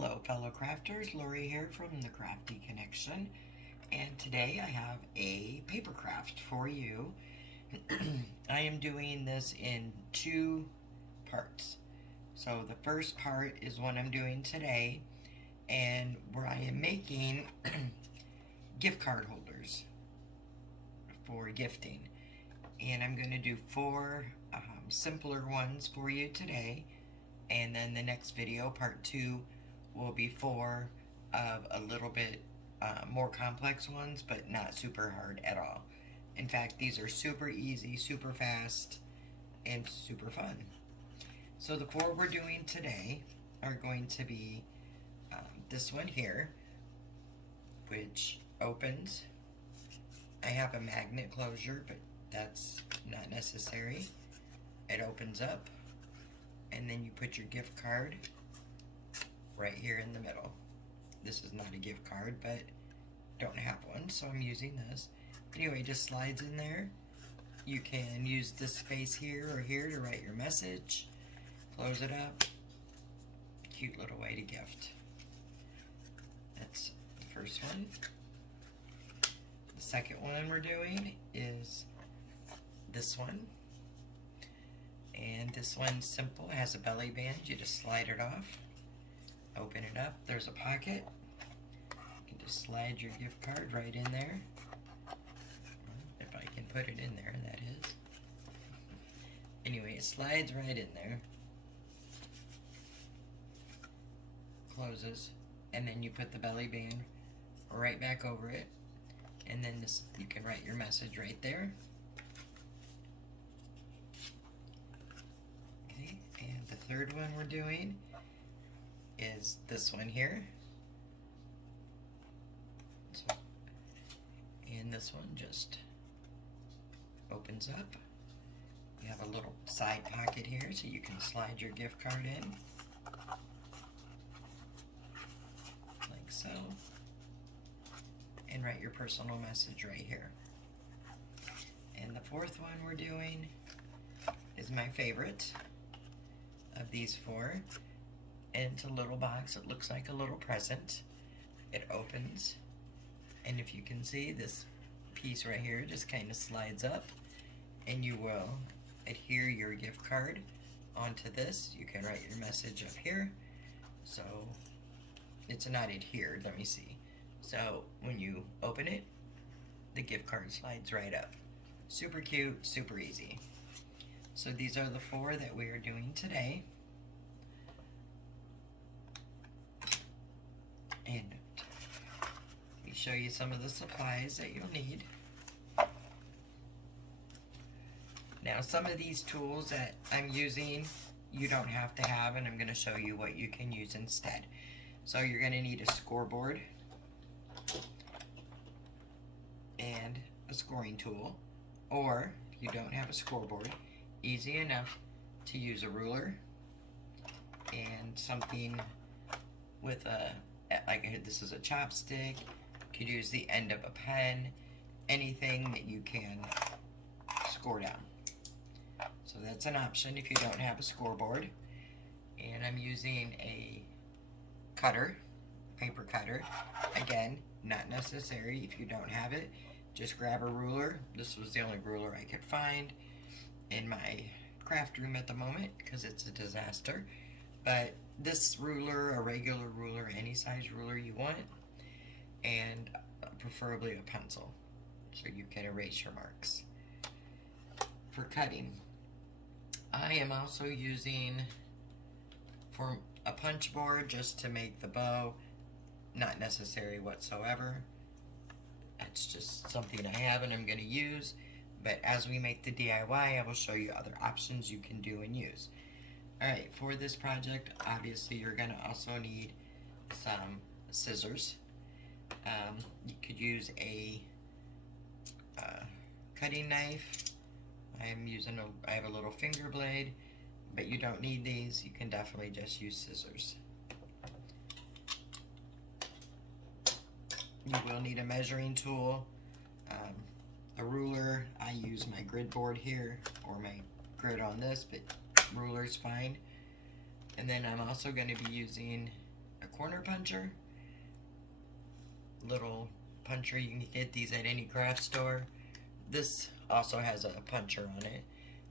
Hello fellow crafters, Lori here from the Crafty Connection, and today I have a paper craft for you. I am doing this in two parts. So the first part is what I'm doing today, and where I am making gift card holders for gifting. And I'm going to do four simpler ones for you today, and then the next video, part 2, will be 4 of a little bit more complex ones, but not super hard at all. In fact, these are super easy, super fast, and super fun. So the 4 we're doing today are going to be this one here, which opens. I have a magnet closure, but that's not necessary. It opens up, and then you put your gift card right here in the middle. This is not a gift card, but don't have one, so I'm using this. Anyway, it just slides in there. You can use this space here or here to write your message. Close it up. Cute little way to gift. That's the first one. The second one we're doing is this one. And this one's simple. It has a belly band. You just slide it off. Open it up. There's a pocket. You can just slide your gift card right in there. If I can put it in there, that is. Anyway, it slides right in there. Closes. And then you put the belly band right back over it. And then this, you can write your message right there. Okay, and the third one we're doing is this one here. So, and this one just opens up. You have a little side pocket here so you can slide your gift card in. Like so. And write your personal message right here. And the fourth one we're doing is my favorite of these 4. And it's a little box. It looks like a little present. It opens, and if you can see, this piece right here just kind of slides up, and you will adhere your gift card onto this. You can write your message up here. So it's not adhered. Let me see. So when you open it, the gift card slides right up. Super cute, super easy. So these are the 4 that we are doing today. And let me show you some of the supplies that you'll need. Now, some of these tools that I'm using, you don't have to have, and I'm going to show you what you can use instead. So you're going to need a scoreboard and a scoring tool, or if you don't have a scoreboard, easy enough to use a ruler and something with a, like this is a chopstick. You could use the end of a pen, anything that you can score down. So that's an option if you don't have a scoreboard. And I'm using a cutter, paper cutter. Again, not necessary if you don't have it. Just grab a ruler. This was the only ruler I could find in my craft room at the moment because it's a disaster. But this ruler, a regular ruler, any size ruler you want, and preferably a pencil so you can erase your marks. For cutting, I am also using for a punch board just to make the bow. Not necessary whatsoever. That's just something I have and I'm going to use. But as we make the DIY, I will show you other options you can do and use. Alright, for this project, obviously you're going to also need some scissors. You could use a cutting knife. I have a little finger blade, but you don't need these. You can definitely just use scissors. You will need a measuring tool, a ruler. I use my grid board here, or my grid on this, but ruler's fine. And then I'm also going to be using a corner puncher. Little puncher, you can get these at any craft store. This also has a puncher on it.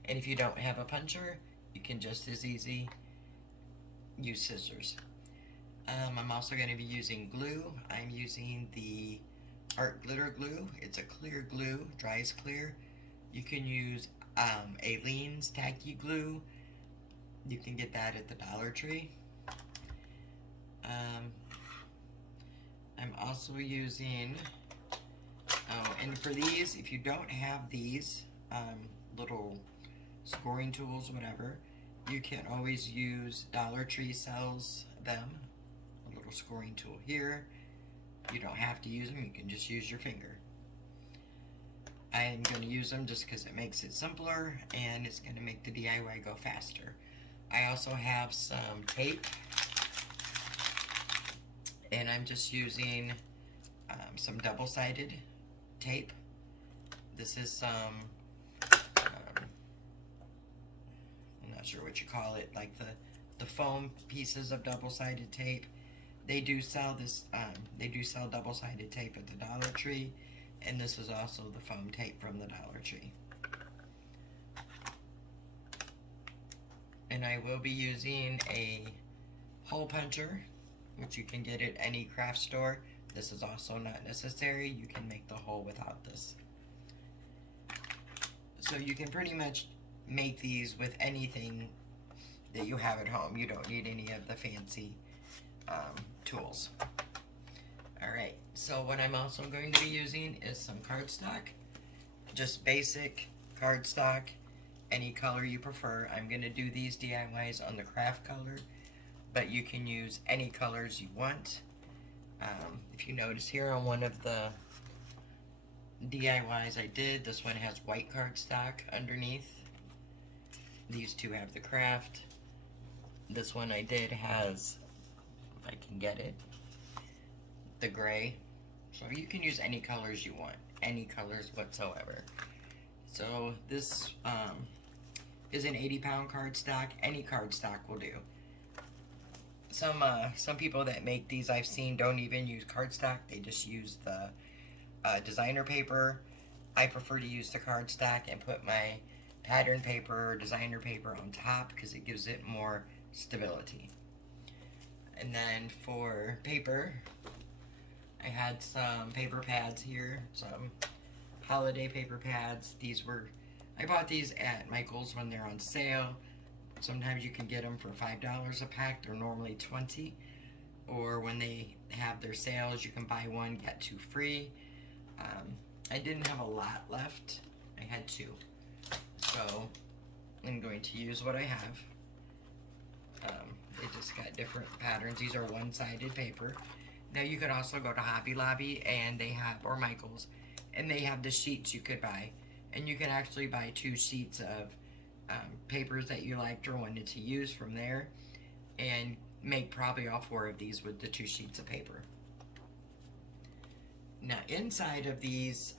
And if you don't have a puncher, you can just as easy use scissors. I'm also going to be using glue. I'm using the Art Glitter Glue. It's a clear glue, dries clear. You can use Aleene's Tacky Glue. You can get that at the Dollar Tree. I'm also using, and for these, if you don't have these little scoring tools, whatever, you can always use Dollar Tree sells them. A little scoring tool here. You don't have to use them, you can just use your finger. I am going to use them just because it makes it simpler and it's going to make the DIY go faster. I also have some tape, and I'm just using some double-sided tape. This is some, I'm not sure what you call it, like the foam pieces of double-sided tape. They do sell this, they do sell double-sided tape at the Dollar Tree, and this is also the foam tape from the Dollar Tree. And I will be using a hole puncher, which you can get at any craft store. This is also not necessary. You can make the hole without this. So you can pretty much make these with anything that you have at home. You don't need any of the fancy tools. Alright, so what I'm also going to be using is some cardstock. Just basic cardstock, any color you prefer. I'm going to do these DIYs on the craft color, but you can use any colors you want. If you notice here on one of the DIYs I did, this one has white cardstock underneath. These two have the craft. This one I did has, if I can get it, the gray. So you can use any colors you want, any colors whatsoever. So this is an 80-pound cardstock. Any cardstock will do. Some people that make these I've seen don't even use cardstock. They just use the designer paper. I prefer to use the cardstock and put my pattern paper or designer paper on top because it gives it more stability. And then for paper, I had some paper pads here, some holiday paper pads. I bought these at Michael's when they're on sale. Sometimes you can get them for $5 a pack. They're normally $20. Or when they have their sales, you can buy one, get two free. I didn't have a lot left. I had two. So I'm going to use what I have. They just got different patterns. These are one-sided paper. Now you could also go to Hobby Lobby and they have, or Michael's, and they have the sheets you could buy. And you can actually buy 2 sheets of papers that you liked or wanted to use from there and make probably all 4 of these with the 2 sheets of paper. Now inside of these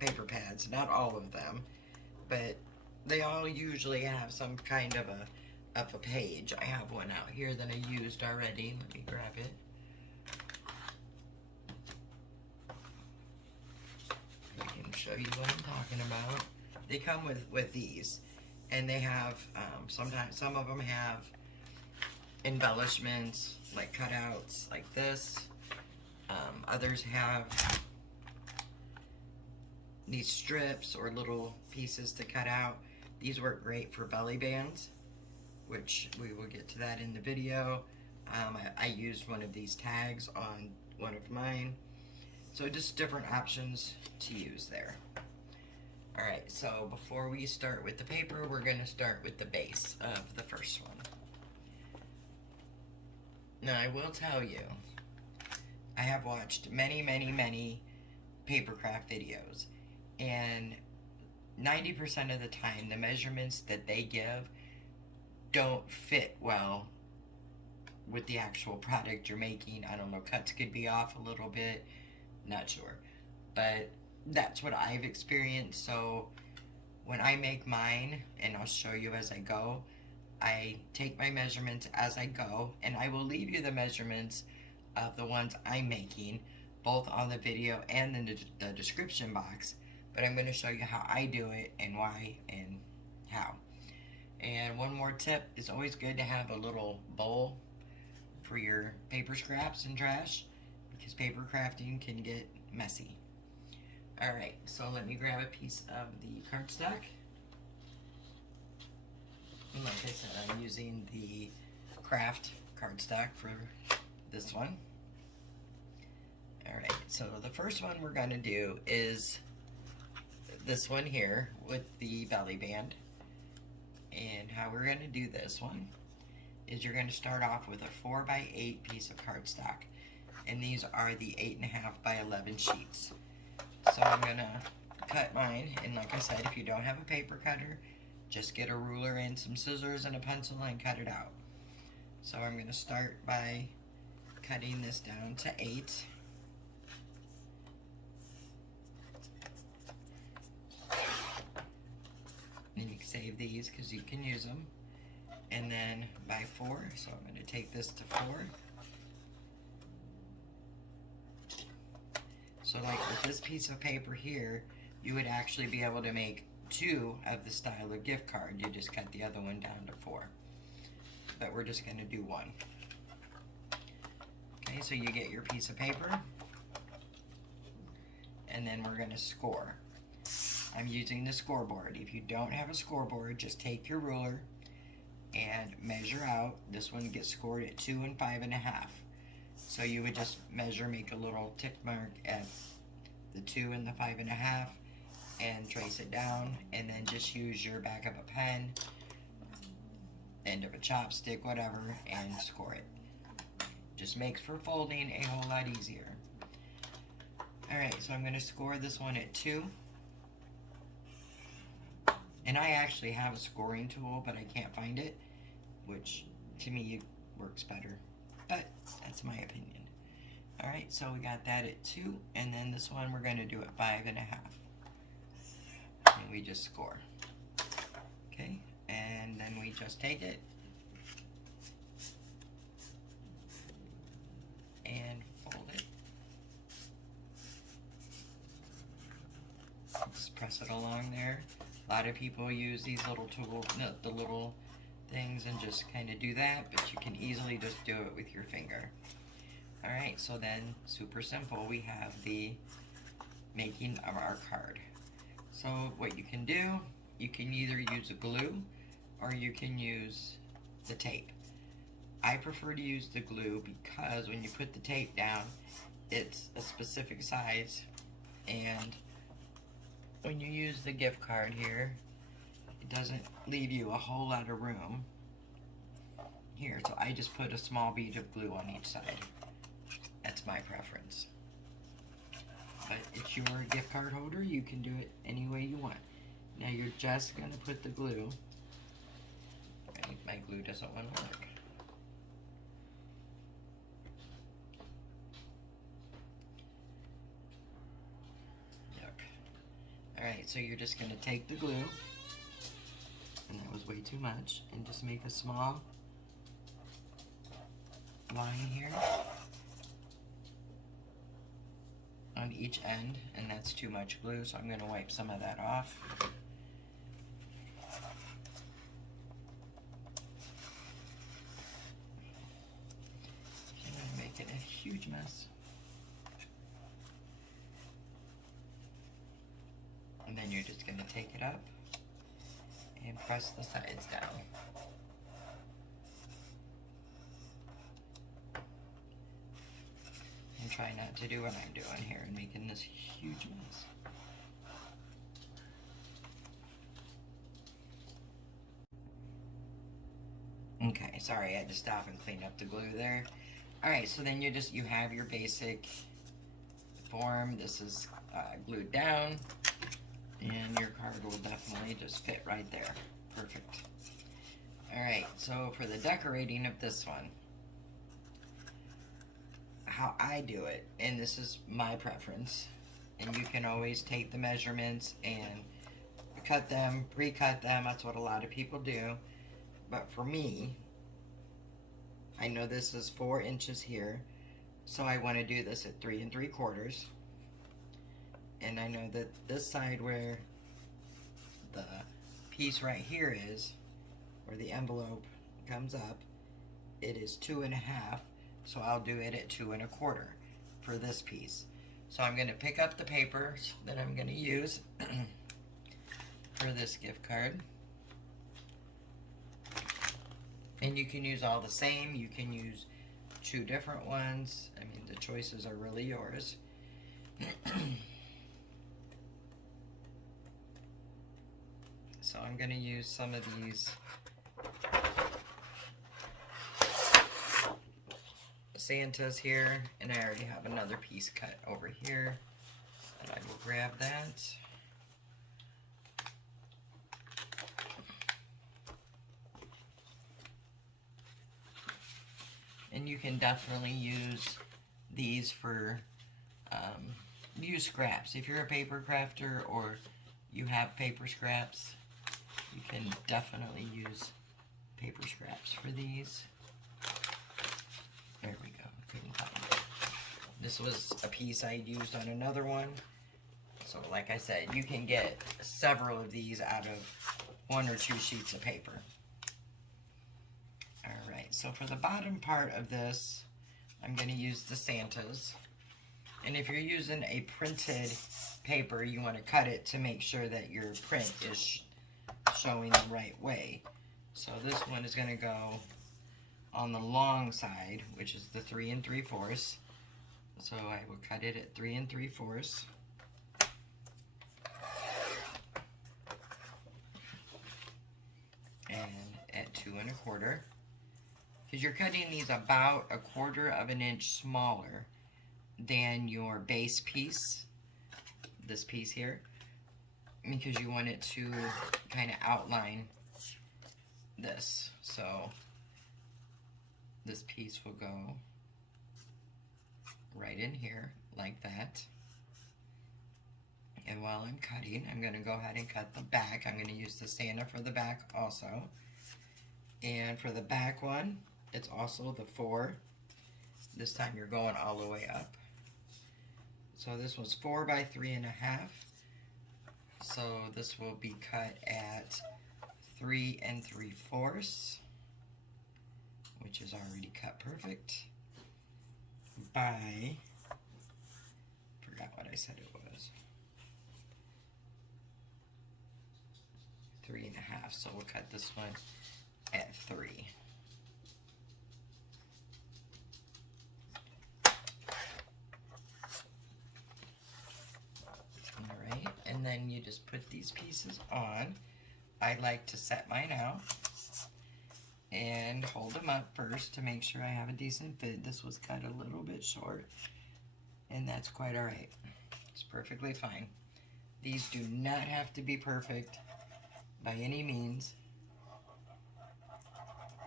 paper pads, not all of them, but they all usually have some kind of a page. I have one out here that I used already. Let me grab it. I can show you what I'm talking about. They come with these, and they have sometimes some of them have embellishments like cutouts like this. Others have these strips or little pieces to cut out. These work great for belly bands, which we will get to that in the video. I used one of these tags on one of mine. So just different options to use there. Alright, so before we start with the paper, we're going to start with the base of the first one. Now I will tell you, I have watched many Papercraft videos, and 90% of the time the measurements that they give don't fit well with the actual product you're making. I don't know, cuts could be off a little bit, not sure, but that's what I've experienced. So when I make mine, and I'll show you as I go, I take my measurements as I go, and I will leave you the measurements of the ones I'm making, both on the video and in the description box. But I'm going to show you how I do it and why and how. And one more tip, it's always good to have a little bowl for your paper scraps and trash, because paper crafting can get messy. Alright, so let me grab a piece of the cardstock. And like I said, I'm using the craft cardstock for this one. Alright, so the first one we're going to do is this one here with the belly band. And how we're going to do this one is you're going to start off with a 4x8 piece of cardstock. And these are the 8.5 by 11 sheets. So I'm going to cut mine, and like I said, if you don't have a paper cutter, just get a ruler and some scissors and a pencil and cut it out. So I'm going to start by cutting this down to 8. And you can save these because you can use them. And then by 4, so I'm going to take this to 4. So like with this piece of paper here, you would actually be able to make 2 of the style of gift card. You just cut the other one down to 4. But we're just going to do 1. Okay, so you get your piece of paper. And then we're going to score. I'm using the scoreboard. If you don't have a scoreboard, just take your ruler and measure out. This one gets scored at 2 and 5.5. So you would just measure, make a little tick mark at the 2 and the 5.5 and trace it down, and then just use your back of a pen, end of a chopstick, whatever, and score it. Just makes for folding a whole lot easier. Alright, so I'm going to score this one at 2. And I actually have a scoring tool, but I can't find it, which to me works better. But that's my opinion. Alright, so we got that at 2, and then this one we're going to do at 5.5. And we just score. Okay, and then we just take it and fold it. Just press it along there. A lot of people use these little tools, the little things, and just kind of do that, but you can easily just do it with your finger. Alright, so then, super simple, we have the making of our card. So what you can do, you can either use a glue or you can use the tape. I prefer to use the glue because when you put the tape down, it's a specific size, and when you use the gift card here, it doesn't leave you a whole lot of room here, so I just put a small bead of glue on each side. That's my preference. But if you're a gift card holder, you can do it any way you want. Now you're just going to put the glue. Right, my glue doesn't want to work. Alright, so you're just going to take the glue, and that was way too much, and just make a small line here on each end, and that's too much glue, so I'm going to wipe some of that off. And I'm making a huge mess. And then you're just going to take it up and press the sides down. And try not to do what I'm doing here and making this huge mess. Okay, sorry, I had to stop and clean up the glue there. Alright, so then you have your basic form. This is glued down, and your card will definitely just fit right there. Perfect. Alright, so for the decorating of this one, how I do it, and this is my preference, and you can always take the measurements and cut them, pre-cut them. That's what a lot of people do. But for me, I know this is 4 inches here, so I want to do this at 3 3/4. And I know that this side where the piece right here is, where the envelope comes up, it is 2 1/2, so I'll do it at 2 1/4 for this piece. So I'm going to pick up the paper that I'm going to use for this gift card. And you can use all the same, you can use 2 different ones. I mean, the choices are really yours. So I'm going to use some of these Santas here, and I already have another piece cut over here, and I will grab that. And you can definitely use these for use scraps. If you're a paper crafter or you have paper scraps, you can definitely use paper scraps for these. There we go. Couldn't find it. This was a piece I used on another one. So like I said, you can get several of these out of 1 or 2 sheets of paper. Alright, so for the bottom part of this, I'm going to use the Santas. And if you're using a printed paper, you want to cut it to make sure that your print is showing the right way. So this one is going to go on the long side, which is the 3 3/4. So I will cut it at 3 3/4. And at 2 1/4. Because you're cutting these about 1/4 inch smaller than your base piece, this piece here, because you want it to kind of outline this. So this piece will go right in here like that. And while I'm cutting, I'm going to go ahead and cut the back. I'm going to use the Santa for the back also. And for the back one, it's also the 4. This time you're going all the way up. So this was 4 by 3 1/2. So this will be cut at 3 3/4, which is already cut perfect, by, forgot what I said it was, 3 1/2. So we'll cut this one at 3. Alright, and then you just put these pieces on. I like to set mine out and hold them up first to make sure I have a decent fit. This was cut a little bit short, and that's quite alright. It's perfectly fine. These do not have to be perfect by any means.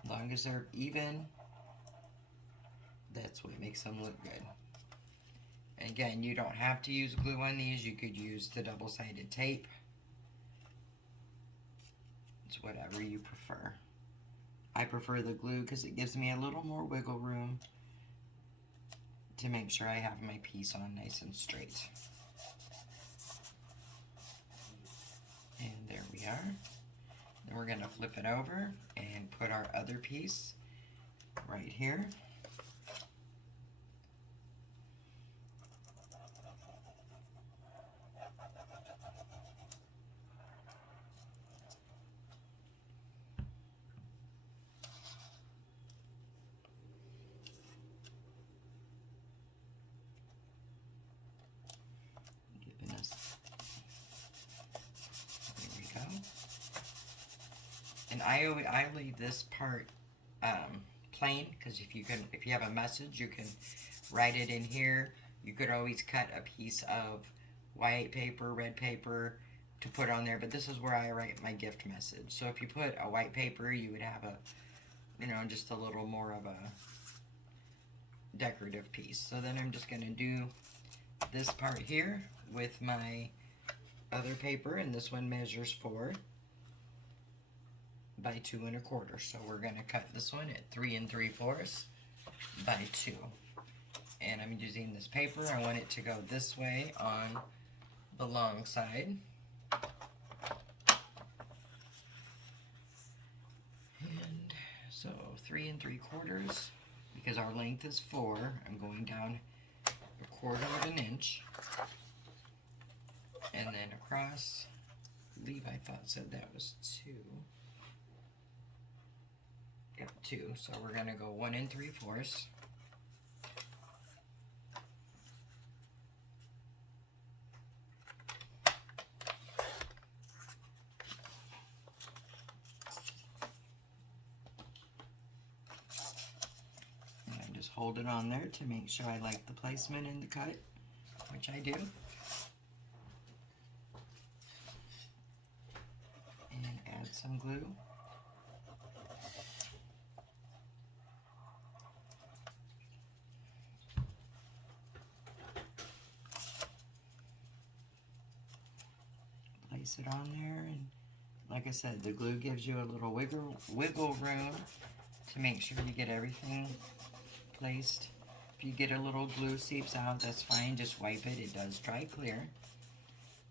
As long as they're even, that's what makes them look good. And again, you don't have to use glue on these. You could use the double-sided tape. It's whatever you prefer. I prefer the glue because it gives me a little more wiggle room to make sure I have my piece on nice and straight. And there we are. Then we're going to flip it over and put our other piece right here. And I leave this part plain, because if you have a message, you can write it in here. You could always cut a piece of white paper, red paper to put on there, but this is where I write my gift message. So if you put a white paper, you would have a, you know, just a little more of a decorative piece. So then I'm just going to do this part here with my other paper, and this one measures 4 by 2 1/4. So we're going to cut this one at 3 3/4 by 2. And I'm using this paper. I want it to go this way on the long side. And so 3 3/4, because our length is 4, I'm going down 1/4 inch. And then across, I believe I thought said that was 2. Yep, 2. So we're going to go 1 3/4. And just hold it on there to make sure I like the placement in the cut, which I do. And add some glue. Place it on there, and like I said, the glue gives you a little wiggle room to make sure you get everything placed. If you get a little glue seeps out, that's fine, just wipe it, it does dry clear.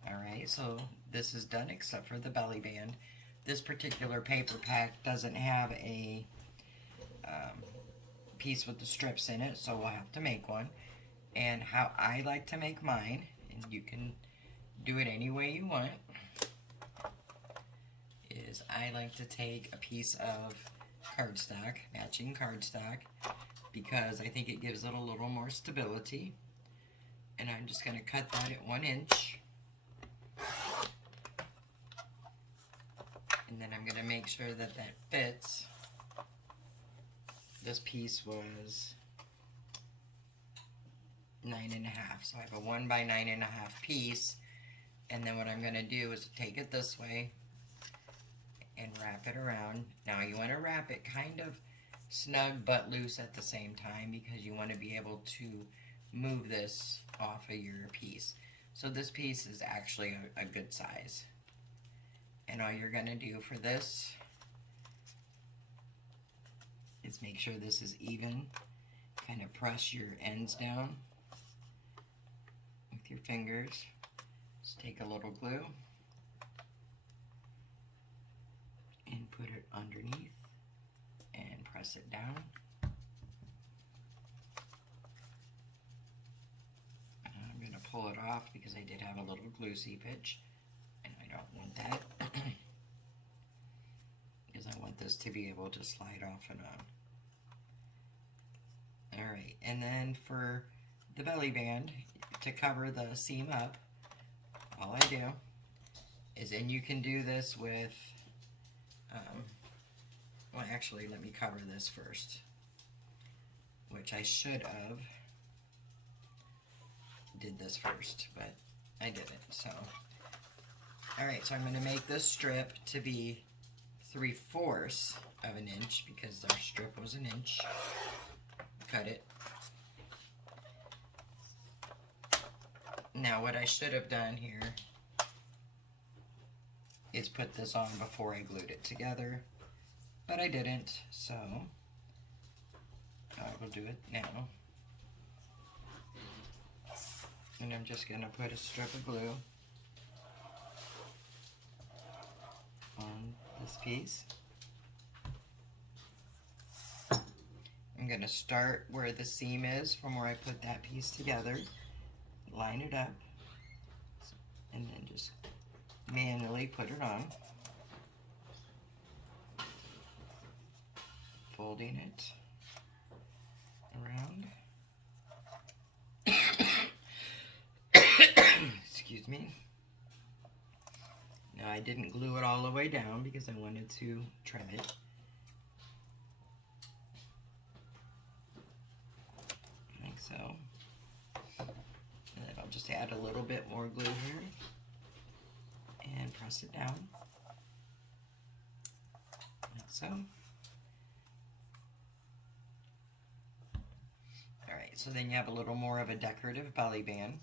Alright, so this is done except for the belly band. This particular paper pack doesn't have a piece with the strips in it, so we'll have to make one. And how I like to make mine, and you can do it any way you want, is I like to take a piece of cardstock, matching cardstock, because I think it gives it a little more stability. And I'm just going to cut that at 1 inch. And then I'm going to make sure that that fits. This piece was 9.5, so I have a 1 by 9.5 piece. And then what I'm going to do is take it this way and wrap it around. Now you want to wrap it kind of snug but loose at the same time, because you want to be able to move this off of your piece. So this piece is actually a good size. And all you're going to do for this is make sure this is even. Kind of press your ends down with your fingers. Just take a little glue and put it underneath and press it down. And I'm going to pull it off because I did have a little glue seepage, and I don't want that because I want this to be able to slide off and on. Alright, and then for the belly band, to cover the seam up, all I do is, and you can do this with, well actually let me cover this first, which I should have did this first, but I didn't, so. Alright, so I'm going to make this strip to be 3/4 of an inch, because our strip was an inch. Cut it. Now what I should have done here is put this on before I glued it together, but I didn't, so I will do it now. And I'm just going to put a strip of glue on this piece. I'm going to start where the seam is from where I put that piece together, line it up, and then just manually put it on, folding it around. Excuse me. Now I didn't glue it all the way down because I wanted to trim it. Like so. And then I'll just add a little bit more glue here and press it down. Like so. Alright, so then you have a little more of a decorative belly band.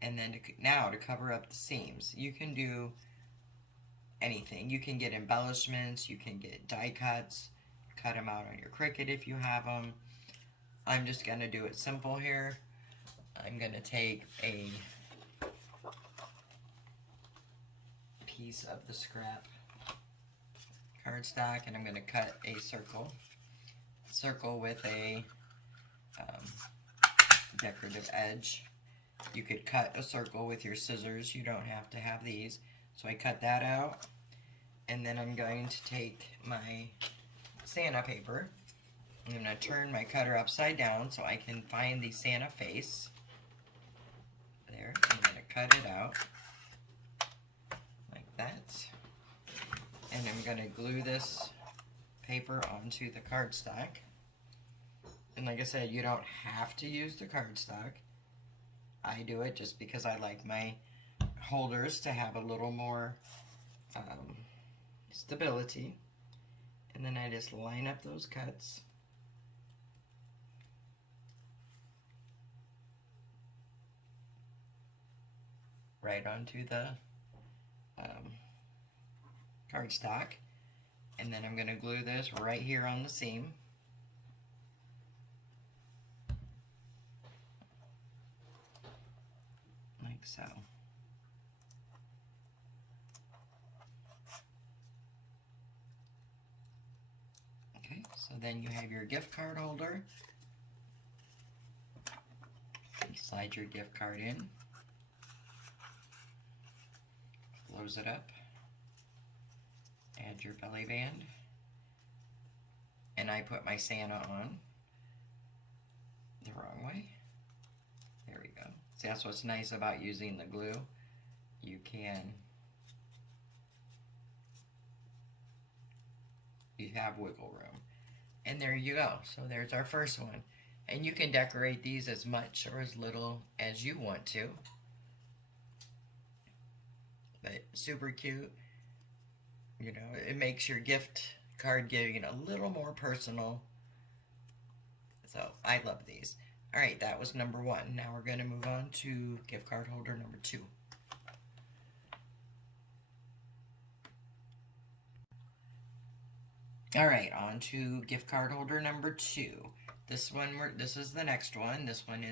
And then now to cover up the seams, you can do anything. You can get embellishments, you can get die cuts, cut them out on your Cricut if you have them. I'm just going to do it simple here. I'm going to take a piece of the scrap cardstock and I'm going to cut a circle with a decorative edge. You could cut a circle with your scissors. You don't have to have these. So I cut that out, and then I'm going to take my Santa paper. I'm going to turn my cutter upside down so I can find the Santa face. There, I'm going to cut it out like that. And I'm going to glue this paper onto the cardstock. And like I said, you don't have to use the cardstock. I do it just because I like my holders to have a little more stability. And then I just line up those cuts. Right onto the cardstock. And then I'm going to glue this right here on the seam. Like so. Okay, so then you have your gift card holder. You slide your gift card in. Close it up. Add your belly band. And I put my Santa on the wrong way. There we go. See, that's what's nice about using the glue. You have wiggle room. And there you go. So there's our first one. And you can decorate these as much or as little as you want to. But super cute. You know, it makes your gift card giving a little more personal. So I love these. Alright, that was number 1. Now we're going to move on to gift card holder number 2. Alright, on to gift card holder number 2. This is the next one. This one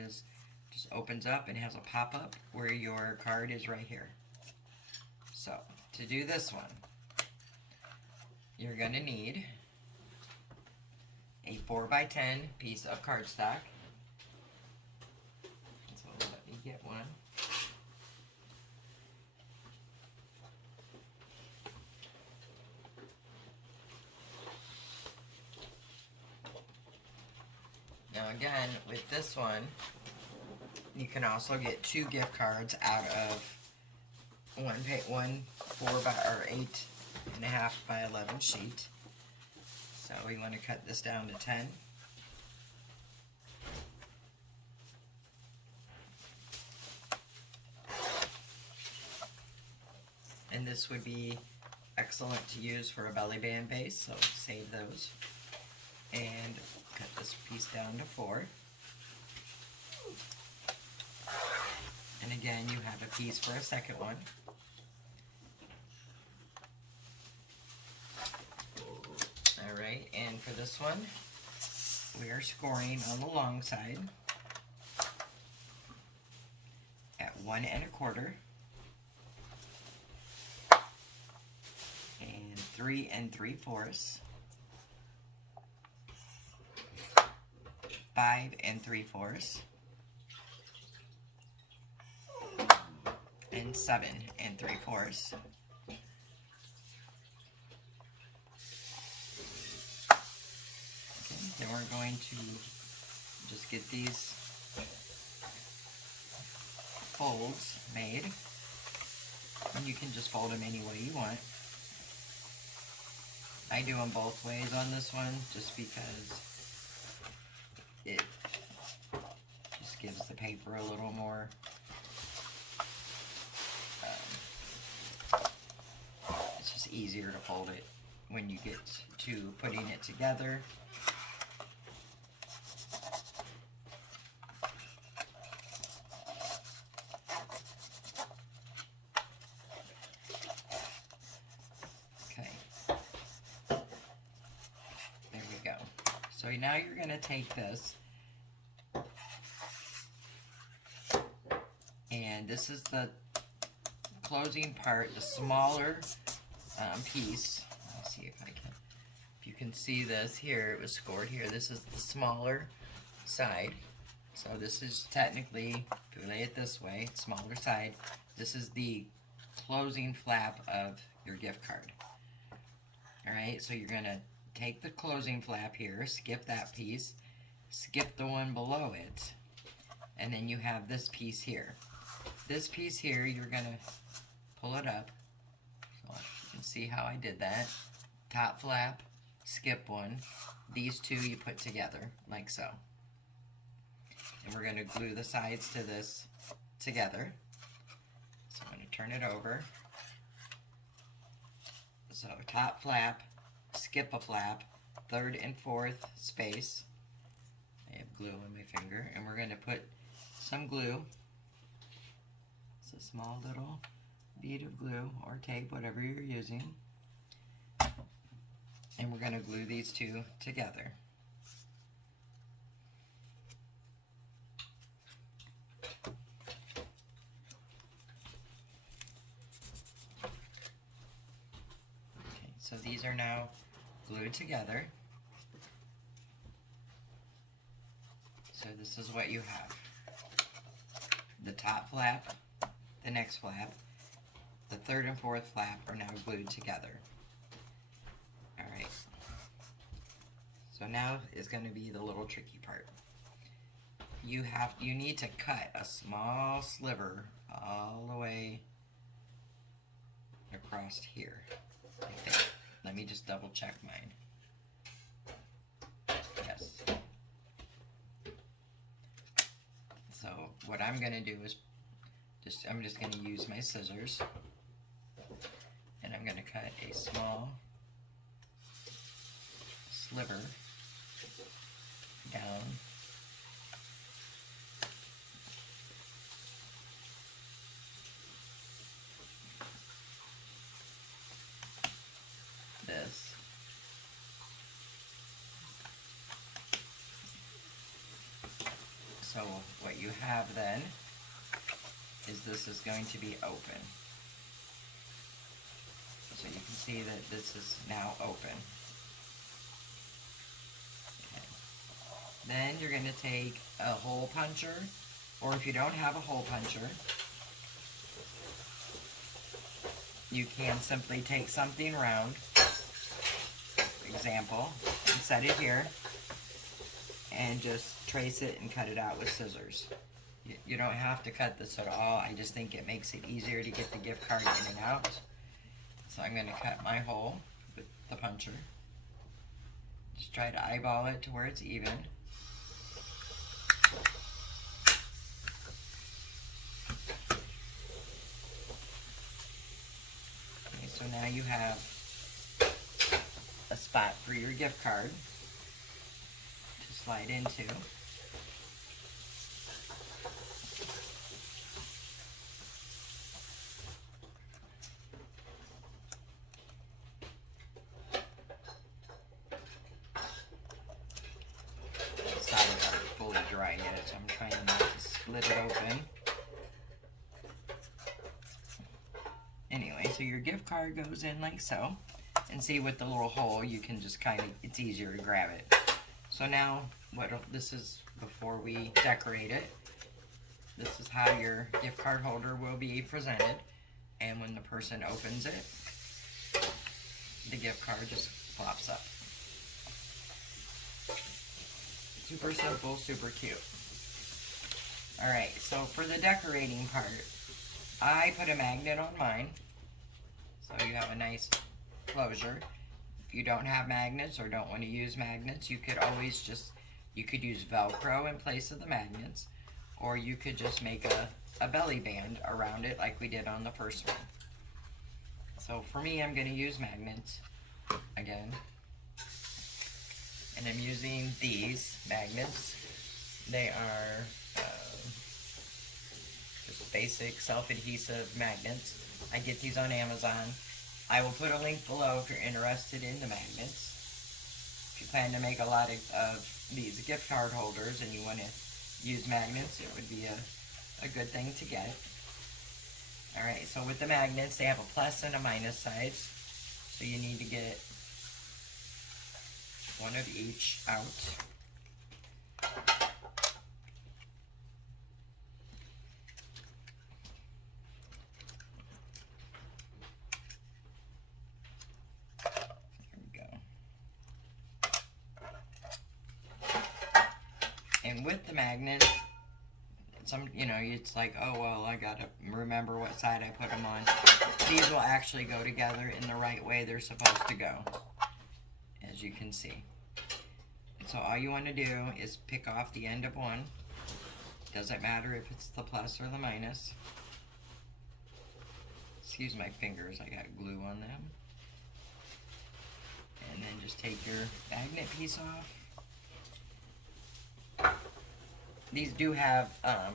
just opens up and has a pop-up where your card is right here. So, to do this one, you're going to need a 4x10 piece of cardstock. So let me get one. Now again, with this one, you can also get 2 gift cards out of one 8.5 by 11 sheet. So we want to cut this down to 10. And this would be excellent to use for a belly band base, so save those. And cut this piece down to 4. And again, you have a piece for a second one. Alright, and for this one, we are scoring on the long side at 1 1/4 and 3 3/4, 5 3/4, and 7 3/4. Then we're going to just get these folds made, and you can just fold them any way you want. I do them both ways on this one just because it just gives the paper a little more it's just easier to fold it when you get to putting it together. So now you're going to take this, and this is the closing part, the smaller piece. Let's see if you can see this here. It was scored here. This is the smaller side. So this is technically, if you lay it this way, smaller side. This is the closing flap of your gift card. Alright, so you're going to take the closing flap here, skip that piece, skip the one below it, and then you have this piece here. This piece here, you're going to pull it up. So you can see how I did that. Top flap, skip one. These two you put together, like so. And we're going to glue the sides to this together. So I'm going to turn it over. So top flap, skip a flap, third and fourth space. I have glue on my finger, and we're going to put some glue. It's a small little bead of glue or tape, whatever you're using. And we're going to glue these two together. So these are now glued together. So this is what you have. The top flap, the next flap, the third and fourth flap are now glued together. Alright. So now is going to be the little tricky part. You need to cut a small sliver all the way across here, I think. Let me just double check mine. Yes. So what I'm going to do is I'm just going to use my scissors, and I'm going to cut a small sliver down this. So what you have then is this is going to be open. So you can see that this is now open. Okay. Then you're going to take a hole puncher, or if you don't have a hole puncher, you can simply take something round, example, and set it here, and just trace it and cut it out with scissors. You don't have to cut this at all. I just think it makes it easier to get the gift card in and out. So I'm going to cut my hole with the puncher. Just try to eyeball it to where it's even. Okay, so now you have a spot for your gift card to slide into. Fully dry yet, so I'm trying not to split it open. Anyway, so your gift card goes in like so, and see with the little hole you can just it's easier to grab it. So now this is before we decorate it. This is how your gift card holder will be presented, and when the person opens it, the gift card just pops up. Super simple, super cute. Alright, so for the decorating part, I put a magnet on mine, so you have a nice closure. If you don't have magnets or don't want to use magnets, you could always you could use Velcro in place of the magnets, or you could just make a belly band around it like we did on the first one. So for me, I'm going to use magnets again. And I'm using these magnets. They are just basic self-adhesive magnets. I get these on Amazon. I will put a link below if you're interested in the magnets. If you plan to make a lot of these gift card holders and you want to use magnets, it would be a good thing to get. Alright, so with the magnets, they have a plus and a minus sides. So you need to get one of each out. And with the magnets, it's like, oh, well, I gotta remember what side I put them on. These will actually go together in the right way they're supposed to go, as you can see. So all you want to do is pick off the end of one. Doesn't matter if it's the plus or the minus. Excuse my fingers, I got glue on them. And then just take your magnet piece off. These do have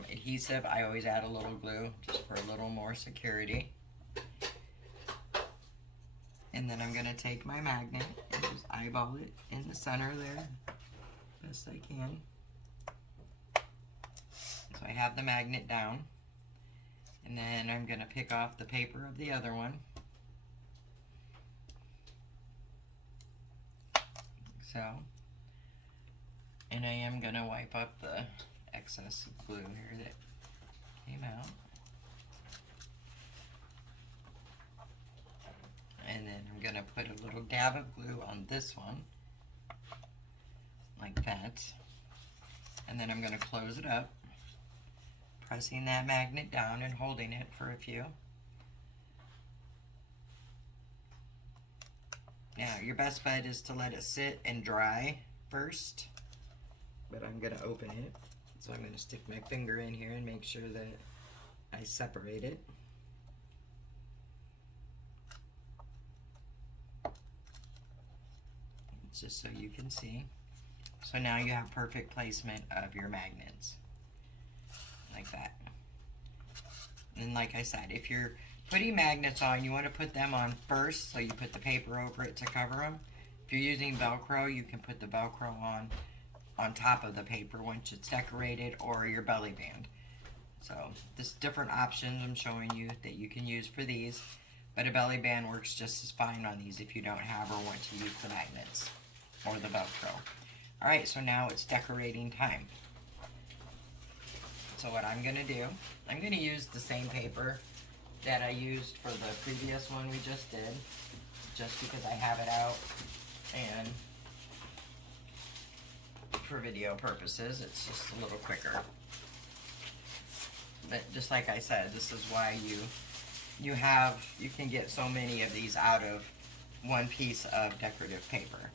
adhesive. I always add a little glue just for a little more security. And then I'm going to take my magnet and just eyeball it in the center there, best I can. So I have the magnet down. And then I'm going to pick off the paper of the other one. So, and I am going to wipe up the excess glue here that came out. And then I'm going to put a little dab of glue on this one, like that. And then I'm going to close it up, pressing that magnet down and holding it for a few. Now, your best bet is to let it sit and dry first, but I'm going to open it. So I'm going to stick my finger in here and make sure that I separate it. Just so you can see. So now you have perfect placement of your magnets, like that. And like I said, if you're putting magnets on, you want to put them on first, so you put the paper over it to cover them. If you're using Velcro, you can put the Velcro on top of the paper once it's decorated, or your belly band. So there's different options I'm showing you that you can use for these, but a belly band works just as fine on these if you don't have or want to use the magnets or the Velcro. Alright, so now it's decorating time. So what I'm going to do, I'm going to use the same paper that I used for the previous one we just did, just because I have it out, and for video purposes, it's just a little quicker. But just like I said, this is why you can get so many of these out of one piece of decorative paper.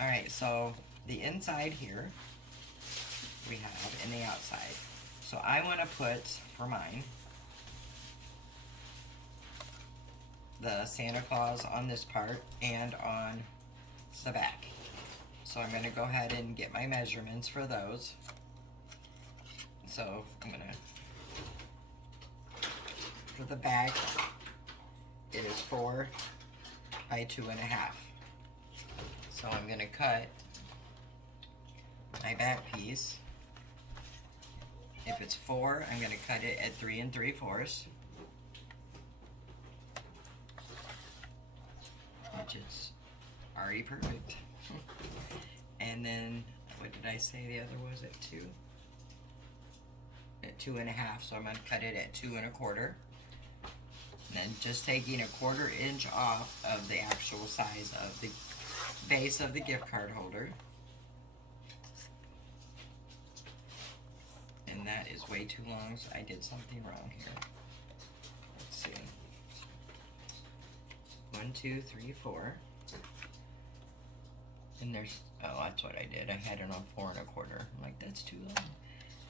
Alright, so the inside here we have, and the outside. So I want to put, for mine, the Santa Claus on this part and on the back. So I'm going to go ahead and get my measurements for those. So I'm going to, for the back, it is 4 by 2.5. So I'm going to cut my back piece. If it's 4, I'm going to cut it at 3 3/4, which is already perfect. And then, what did I say the other was at 2? At 2.5, so I'm going to cut it at 2 1/4. And then just taking 1/4 inch off of the actual size of the base of the gift card holder. And that is way too long, so I did something wrong here. Let's see. 1, 2, 3, 4. And there's, oh, that's what I did. I had it on 4 1/4. I'm like, that's too long.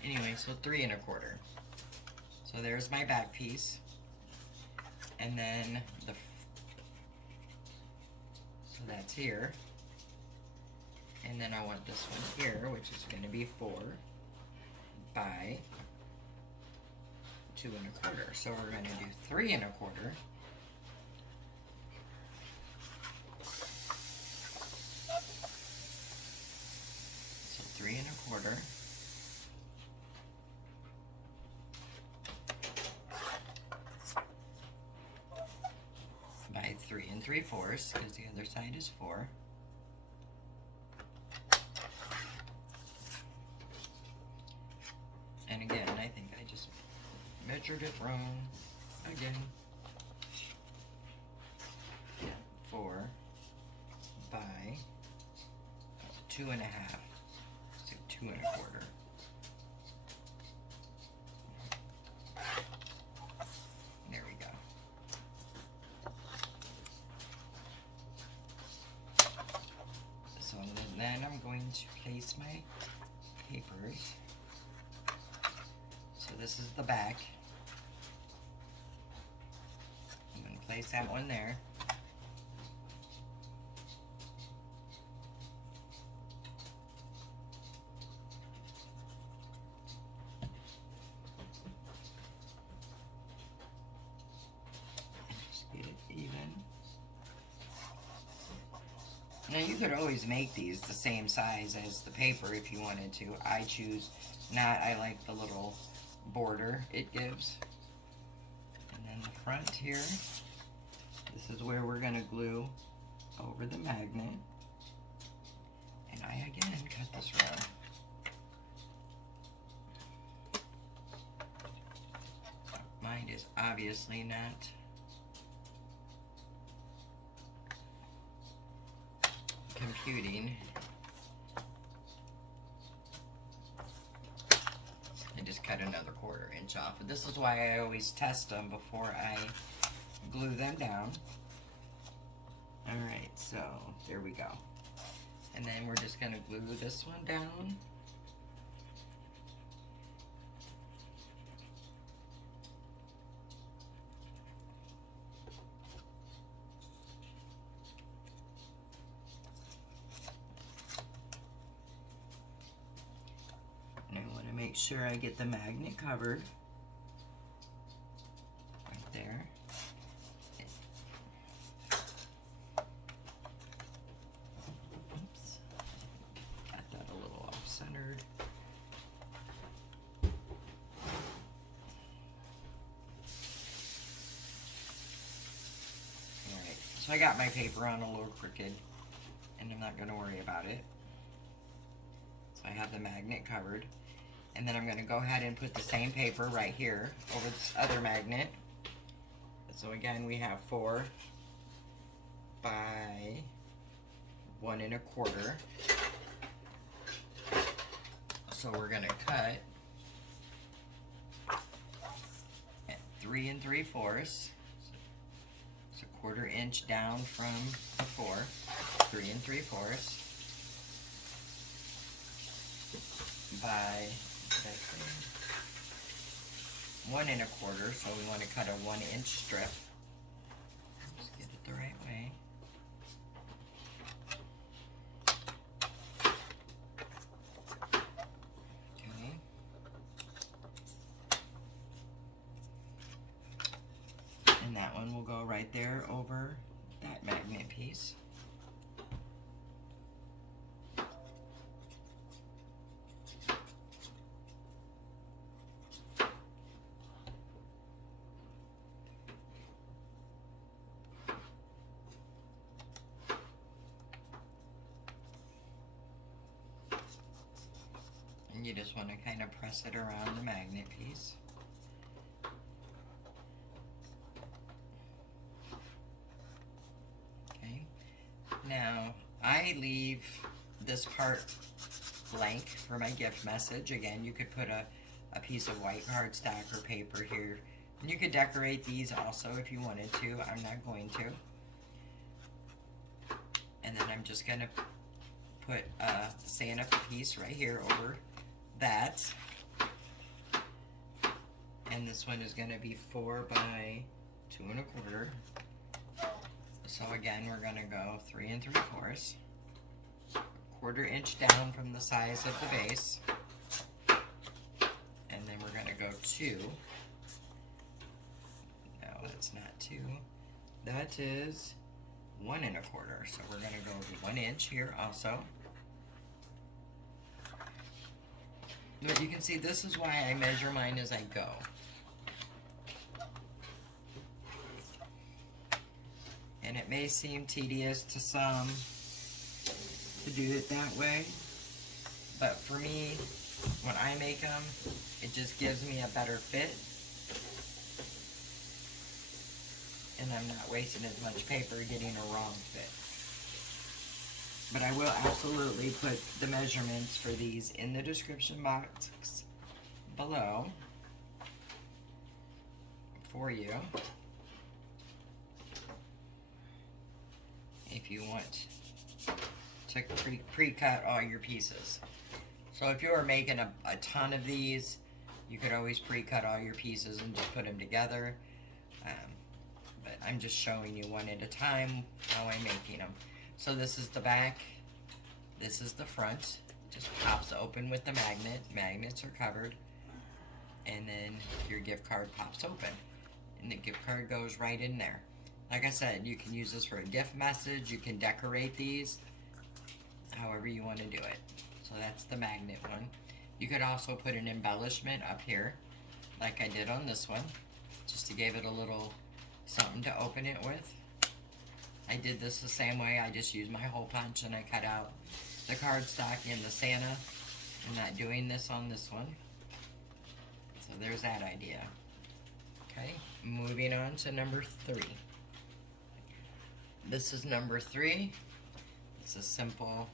Anyway, so 3 1/4. So there's my back piece. And then so that's here. And then I want this one here, which is going to be 4 by 2 1/4. So we're going to do 3 1/4. 3 3/4 because the other side is 4. And again, I think I just measured it wrong again. 4 by 2.5, so 2 1/4. There we go. So then I'm going to place my papers. So this is the back. I'm going to place that one there. Now you could always make these the same size as the paper if you wanted to. I choose not. I like the little border it gives. And then the front here, this is where we're going to glue over the magnet. And I again cut this wrong. Mine is obviously not computing. I just cut another 1/4 inch off. But this is why I always test them before I glue them down. Alright, so there we go. And then we're just going to glue this one down. Make sure I get the magnet covered right there. Oops, got that a little off-centered. Alright, so I got my paper on a little crooked, and I'm not going to worry about it. So I have the magnet covered. And then I'm going to go ahead and put the same paper right here over this other magnet. So again, we have 4 by 1 1/4. So we're going to cut at 3 3/4. It's a 1/4 inch down from the 4. 3 3/4 by 1 1/4, so we want to cut a 1 inch strip. Just get it the right way. Okay. And that one will go right there over that magnet piece. And you just want to kind of press it around the magnet piece. Okay. Now, I leave this part blank for my gift message. Again, you could put a piece of white cardstock or paper here. And you could decorate these also if you wanted to. I'm not going to. And then I'm just going to put a Santa piece right here over that. And this one is going to be 4 by 2 1/4. So again, we're going to go 3 3/4. 1/4 inch down from the size of the base. And then we're going to go 2. No, that's not 2. That is 1 1/4. So we're going to go 1 inch here also. But you can see this is why I measure mine as I go. And it may seem tedious to some to do it that way, but for me, when I make them, it just gives me a better fit, and I'm not wasting as much paper getting a wrong fit. But I will absolutely put the measurements for these in the description box below for you if you want to pre-cut all your pieces. So if you were making a ton of these, you could always pre-cut all your pieces and just put them together. But I'm just showing you one at a time how I'm making them. So this is the back, this is the front. Just pops open with the magnet. Magnets are covered. And then your gift card pops open. And the gift card goes right in there. Like I said, you can use this for a gift message. You can decorate these however you want to do it. So that's the magnet one. You could also put an embellishment up here, like I did on this one, just to give it a little something to open it with. I did this the same way. I just used my hole punch and I cut out the cardstock in the Santa. I'm not doing this on this one. So there's that idea. Okay, moving on to number 3. This is number 3. It's a simple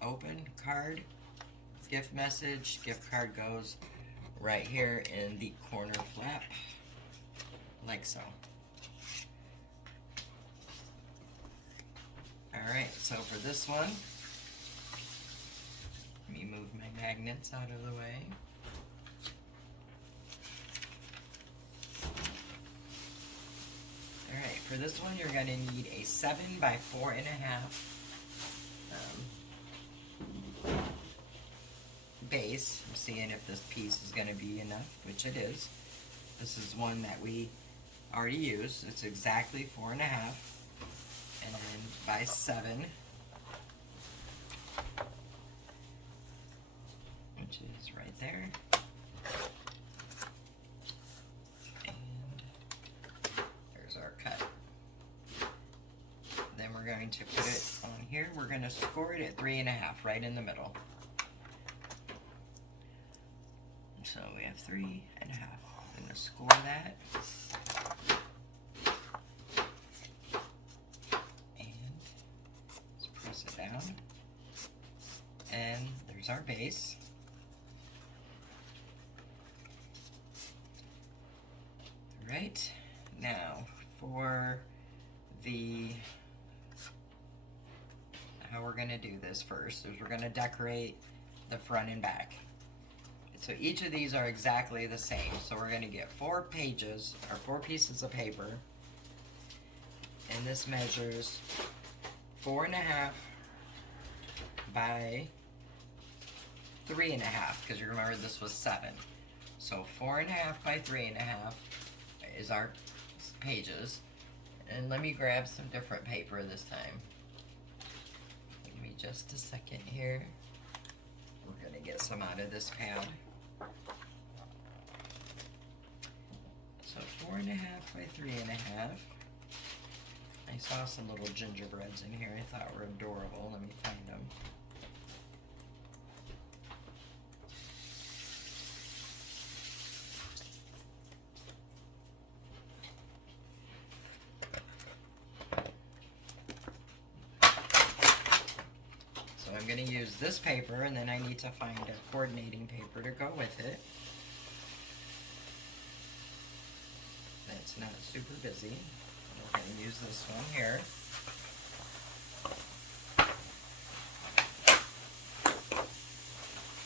open card, gift message. Gift card goes right here in the corner flap, like so. Alright, so for this one, let me move my magnets out of the way. Alright, for this one you're going to need a 7 by 4.5 base. I'm seeing if this piece is going to be enough, which it is. This is one that we already used. It's exactly 4.5, and then by 7, which is right there. And there's our cut. Then we're going to put it on here. We're going to score it at 3.5, right in the middle. So we have 3.5. I'm going to score that. And let's press it down. And there's our base. Right. Now for how we're going to do this first is we're going to decorate the front and back. So each of these are exactly the same. So we're going to get 4 pages, or 4 pieces of paper. And this measures 4.5 by 3.5, because you remember this was 7. So 4.5 by 3.5 is our pages. And let me grab some different paper this time. Give me just a second here. We're going to get some out of this pad. So 4.5 by 3.5. I saw some little gingerbreads in here I thought were adorable. Let me find them. So I'm going to use this paper, and then I need to find a coordinating paper to go with it. That's not super busy. We're going to use this one here.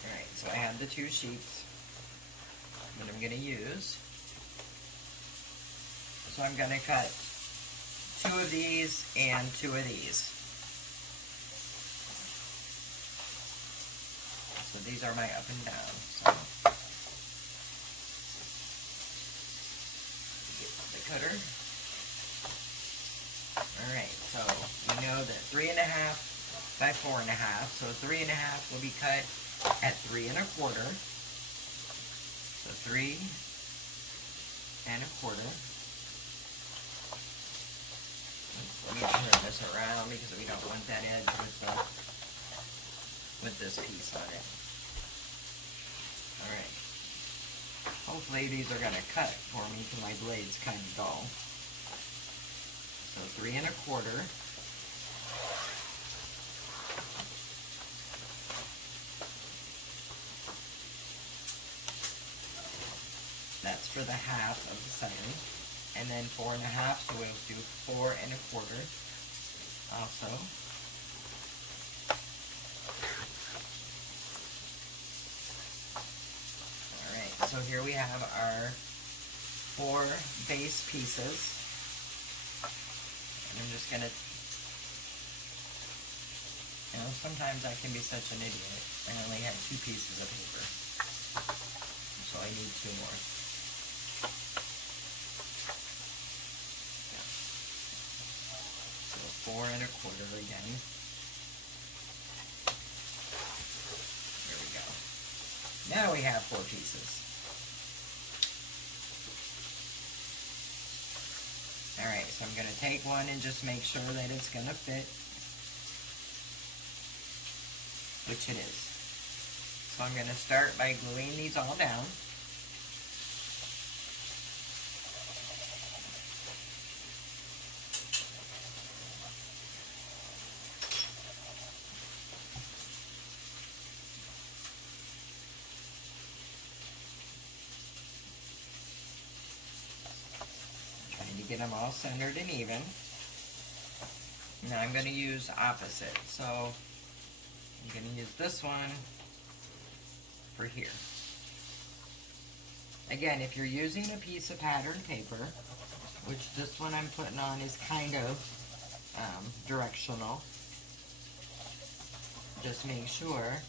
Alright, so I have the 2 sheets that I'm going to use. So I'm going to cut 2 of these and 2 of these. So these are my up and down. So get the cutter. Alright, so we know that 3.5 by 4.5, so 3.5 will be cut at 3 1/4. So 3 1/4. Let me turn this around because we don't want that edge with this piece on it. Alright. Hopefully these are going to cut for me because my blade's kind of dull. So 3 1/4. That's for the half of the center. And then 4 1/2, so we'll do 4 1/4 also. Alright, so here we have our 4 base pieces. And I'm just going to, sometimes I can be such an idiot. I only had 2 pieces of paper. So I need 2 more. So 4 1/4 again. There we go. Now we have 4 pieces. Alright, so I'm going to take one and just make sure that it's going to fit, which it is. So I'm going to start by gluing these all down. Get them all centered and even. Now I'm going to use opposite. So I'm going to use this one for here. Again, if you're using a piece of pattern paper, which this one I'm putting on is kind of directional, just make sure.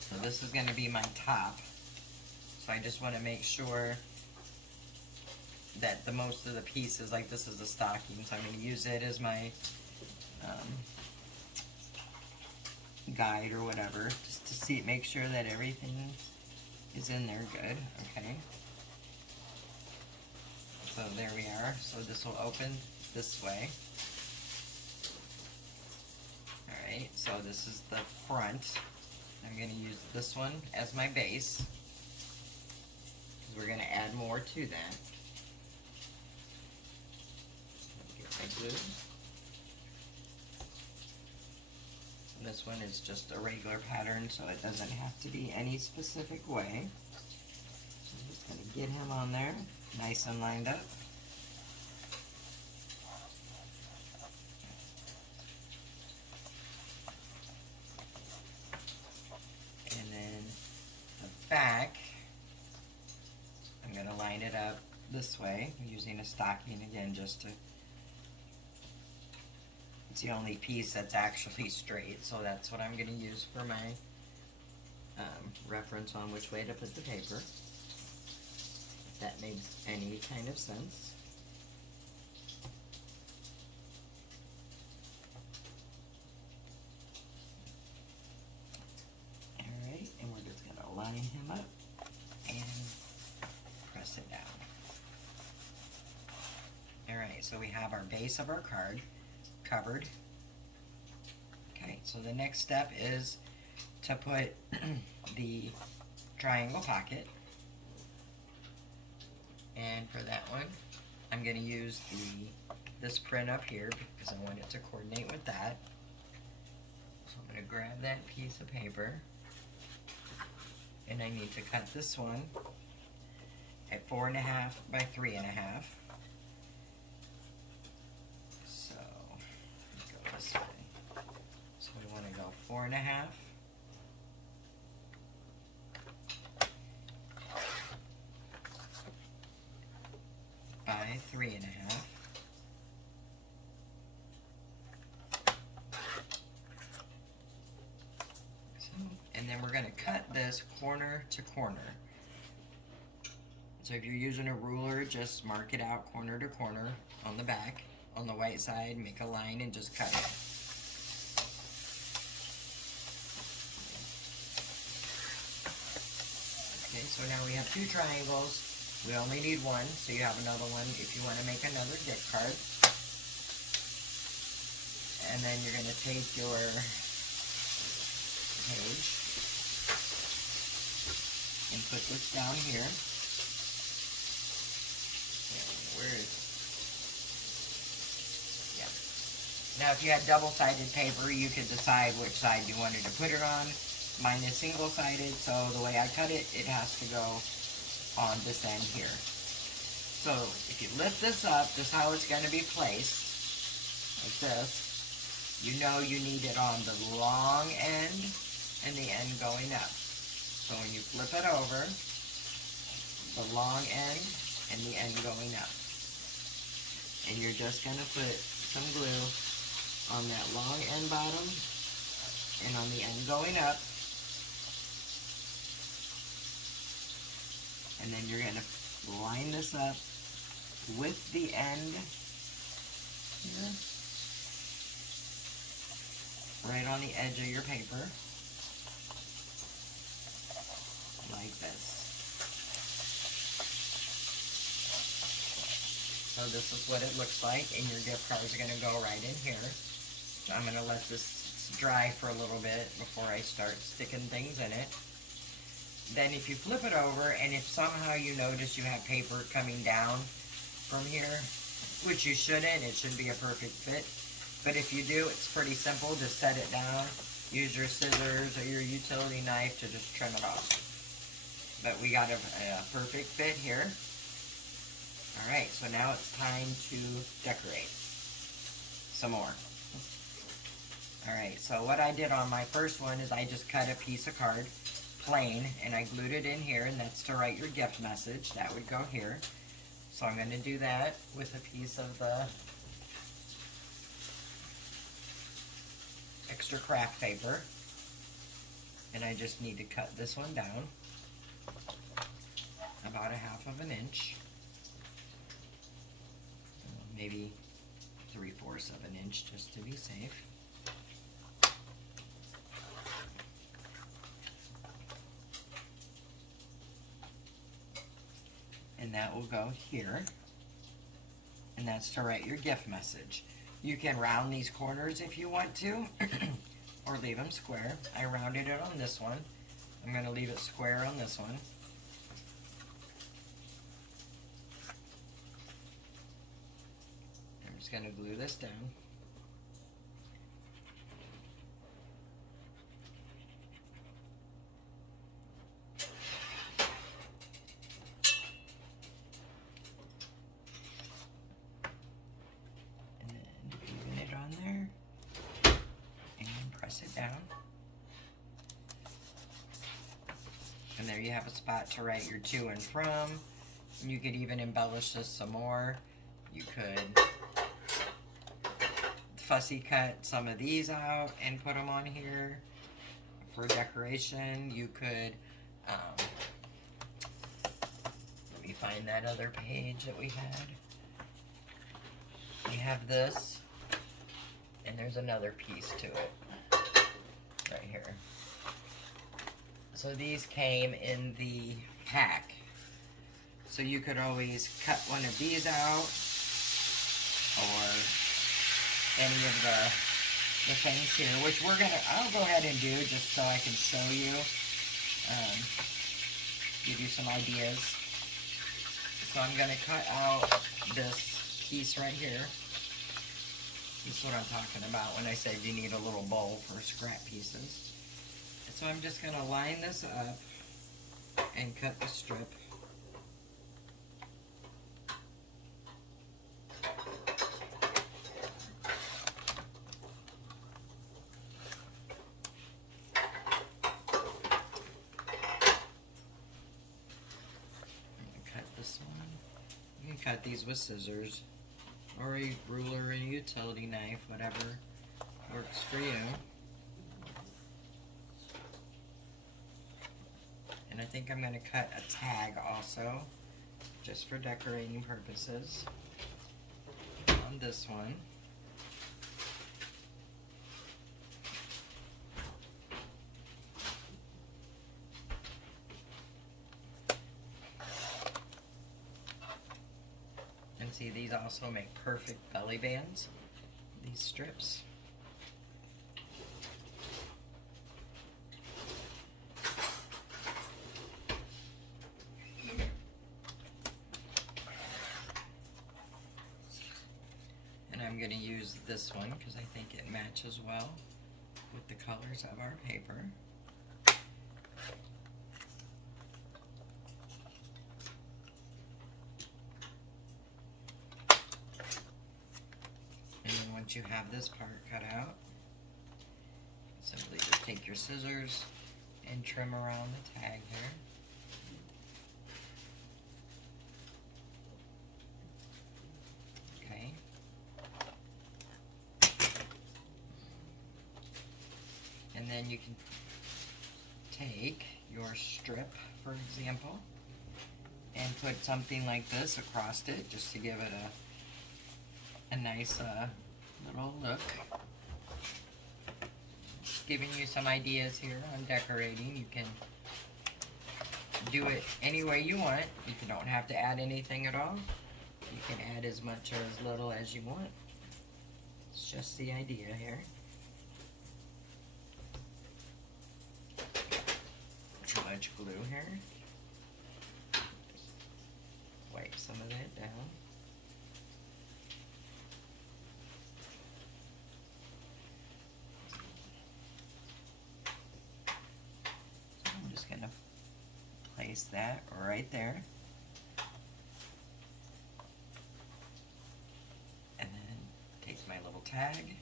So this is going to be my top. So I just want to make sure that the most of the pieces, like this is the stocking, so I'm going to use it as my guide or whatever, just to see, make sure that everything is in there good. Okay. So there we are. So this will open this way. Alright, so this is the front. I'm going to use this one as my base, because we're going to add more to that. Glue. And this one is just a regular pattern, so it doesn't have to be any specific way. So I'm just going to get him on there, nice and lined up. And then the back, I'm going to line it up this way, using a stocking again just to. It's the only piece that's actually straight, so that's what I'm going to use for my reference on which way to put the paper. If that makes any kind of sense. Alright, and we're just going to line him up and press it down. Alright, so we have our base of our card covered. Okay, so the next step is to put the triangle pocket, and for that one I'm going to use this print up here because I want it to coordinate with that. So I'm going to grab that piece of paper, and I need to cut this one at 4 1/2 by 3 1/2. So we want to go 4 1/2 by 3 1/2. And then we're going to cut this corner to corner. So if you're using a ruler, just mark it out corner to corner on the back. On the white side, make a line and just cut it. Okay, so now we have 2 triangles. We only need one, so you have another one if you want to make another gift card. And then you're going to take your page and put this down here. Where is it? Yeah. Now, if you had double-sided paper, you could decide which side you wanted to put it on. Mine is single-sided, so the way I cut it, it has to go on this end here. So if you lift this up, this is how it's going to be placed, like this. You know you need it on the long end and the end going up. So when you flip it over, the long end and the end going up. And you're just going to put some glue on that long end bottom and on the end going up. And then you're going to line this up with the end here, right on the edge of your paper, like this. So this is what it looks like, and your gift cards are going to go right in here. So I'm going to let this dry for a little bit before I start sticking things in it. Then if you flip it over, and if somehow you notice you have paper coming down from here, which you shouldn't, it should be a perfect fit. But if you do, it's pretty simple. Just set it down, use your scissors or your utility knife to just trim it off. But we got a perfect fit here. Alright, so now it's time to decorate some more. Alright, so what I did on my first one is I just cut a piece of card, plain, and I glued it in here, and that's to write your gift message. That would go here. So I'm going to do that with a piece of the extra craft paper. And I just need to cut this one down about 1/2 of an inch. Maybe 3/4 of an inch just to be safe. And that will go here, and that's to write your gift message. You can round these corners if you want to, or leave them square. I rounded it on this one. I'm going to leave it square on this one. I'm just going to glue this down. It down, and there you have a spot to write your to and from. And you could even embellish this some more. You could fussy cut some of these out and put them on here for decoration. You could let me find that other page that we had. We have this, and there's another piece to it right here. So these came in the pack. So you could always cut one of these out, or any of the things here, which I'll go ahead and do just so I can show you, give you some ideas. So I'm going to cut out this piece right here. This is what I'm talking about when I said you need a little bowl for scrap pieces. So I'm just going to line this up and cut the strip. Cut this one. You can cut these with scissors, or a ruler, or a utility knife, whatever works for you. And I think I'm going to cut a tag also, just for decorating purposes, on this one. And see, these also make perfect belly bands, these strips. use this one because I think it matches well with the colors of our paper. And then once you have this part cut out, simply just take your scissors and trim around the tag here. Okay. And then you can take your strip, for example, and put something like this across it just to give it a nice little look. Giving you some ideas here on decorating. You can do it any way you want. You don't have to add anything at all. You can add as much or as little as you want. It's just the idea here. Too much glue here. Just wipe some of that down. Place that right there. And then take my little tag.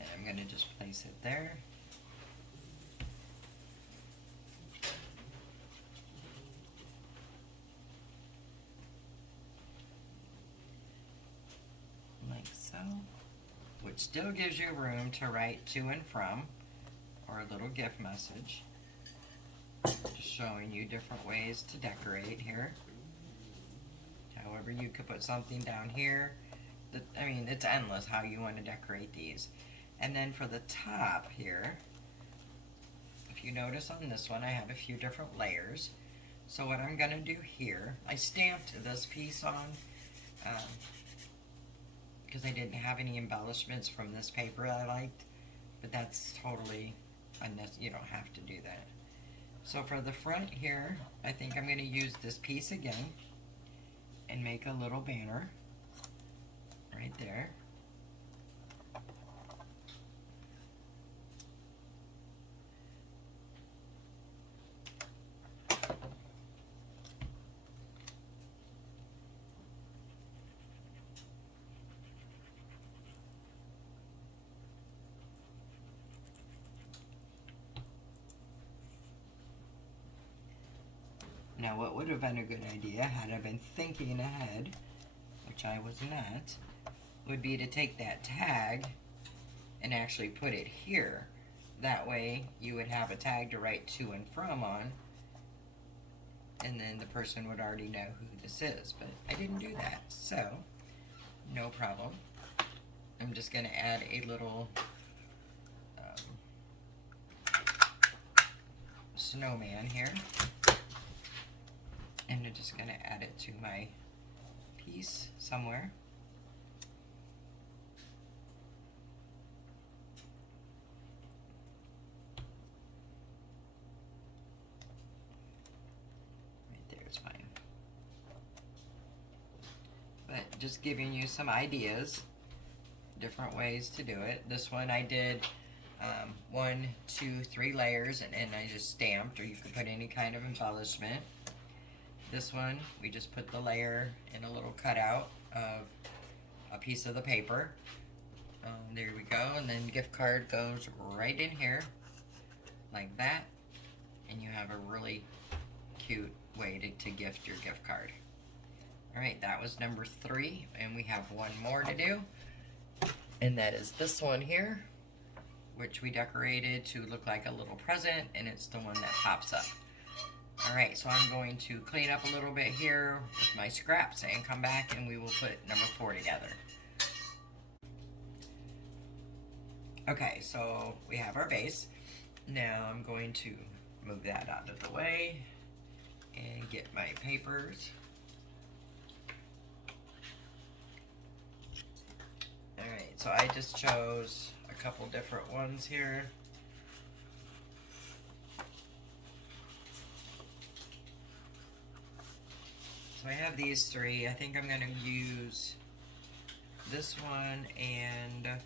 And I'm going to just place it there. Like so. Which still gives you room to write to and from, or a little gift message. Just showing you different ways to decorate here. However, you could put something down here. I mean, it's endless how you want to decorate these. And then for the top here, if you notice on this one, I have a few different layers. So what I'm going to do here, I stamped this piece on because I didn't have any embellishments from this paper I liked. But that's totally unnecessary. You don't have to do that. So for the front here, I think I'm going to use this piece again and make a little banner right there. Now what would have been a good idea, had I been thinking ahead, which I was not, would be to take that tag and actually put it here. That way you would have a tag to write to and from on, and then the person would already know who this is. But I didn't do that, so no problem. I'm just going to add a little snowman here. And I'm just going to add it to my piece somewhere. Right there is fine. But just giving you some ideas, different ways to do it. This one I did 1, 2, 3 layers, and I just stamped, or you could put any kind of embellishment. This one, we just put the layer in a little cutout of a piece of the paper. There we go, and then gift card goes right in here, like that, and you have a really cute way to gift your gift card. Alright, that was number 3, and we have one more to do, and that is this one here, which we decorated to look like a little present, and it's the one that pops up. Alright, so I'm going to clean up a little bit here with my scraps and come back and we will put number 4 together. Okay, so we have our base. Now I'm going to move that out of the way and get my papers. Alright, so I just chose a couple different ones here. So I have these 3. I think I'm going to use this one and I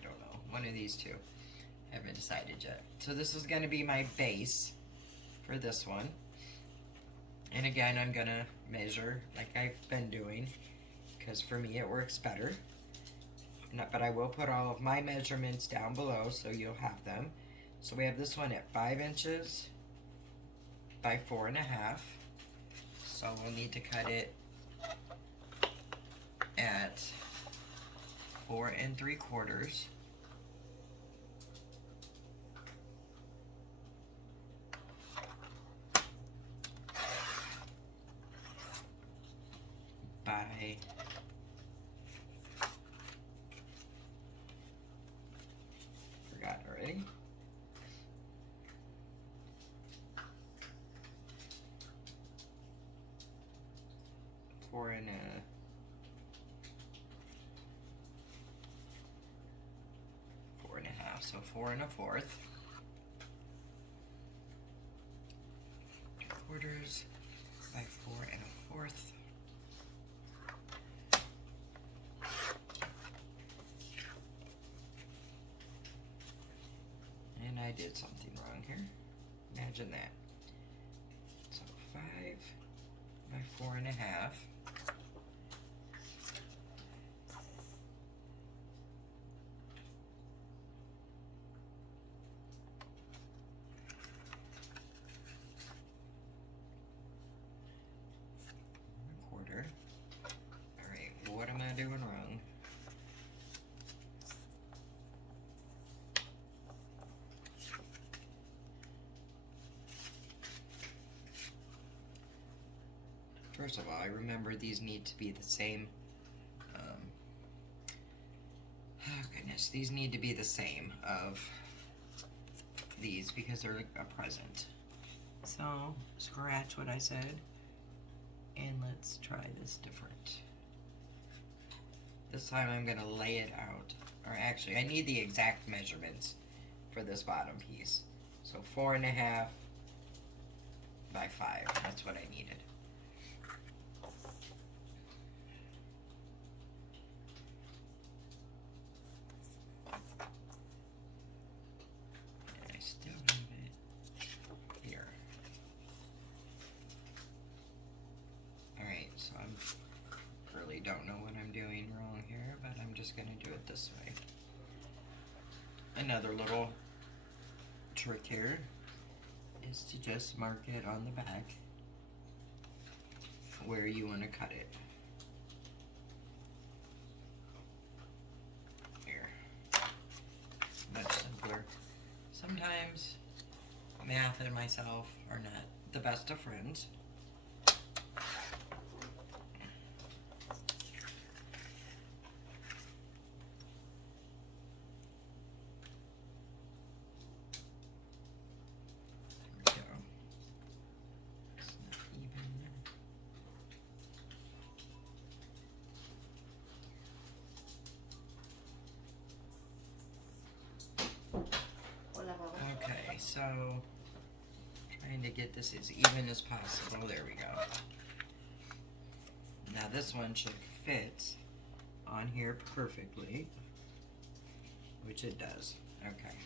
don't know, one of these two. Haven't decided yet. So this is going to be my base for this one. And again, I'm going to measure like I've been doing because for me it works better. But I will put all of my measurements down below so you'll have them. So we have this one at 5 inches by 4.5. So we'll need to cut it at 4 3/4. By forgot already. Four and 4.5, so 4 1/4. 3/4 by 4 1/4. And I did something wrong here. Imagine that. So 5 by 4.5. Quarter. All right, what am I doing wrong? First of all, I remember these need to be the same. Oh goodness, these need to be the same of these because they're a present. So scratch what I said and let's try this different. This time I'm going to lay it out. Or actually, I need the exact measurements for this bottom piece. So 4.5 by 5. That's what I needed. And I still have it here. Alright, so I really don't know what I'm doing wrong here, but I'm just going to do it this way. Another little trick here is to just mark it on the back where you want to cut it. Here. Much simpler. Sometimes math and myself are not the best of friends. Okay, so trying to get this as even as possible. There we go. Now this one should fit on here perfectly, which it does. Okay.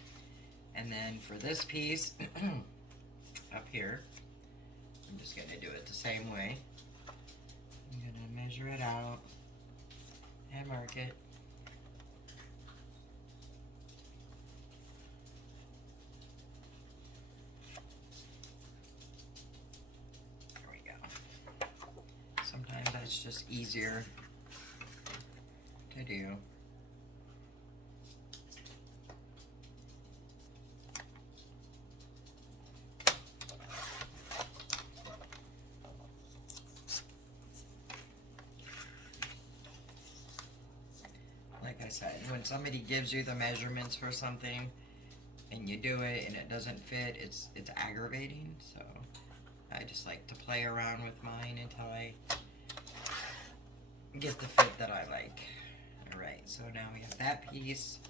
And then for this piece up here, I'm just going to do it the same way. I'm going to measure it out and mark it. It's just easier to do. Like I said, when somebody gives you the measurements for something and you do it and it doesn't fit, it's aggravating. So I just like to play around with mine until I get the fit that I like. Alright, so now we have that piece,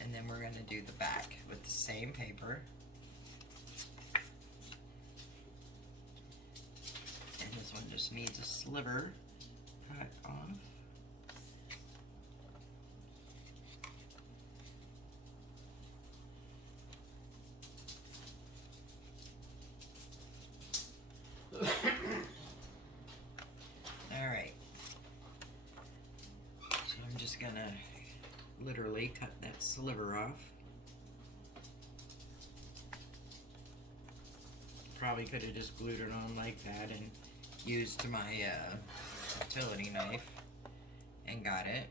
and then we're going to do the back with the same paper. And this one just needs a sliver cut off. gonna literally cut that sliver off. Probably could have just glued it on like that and used my utility knife and got it.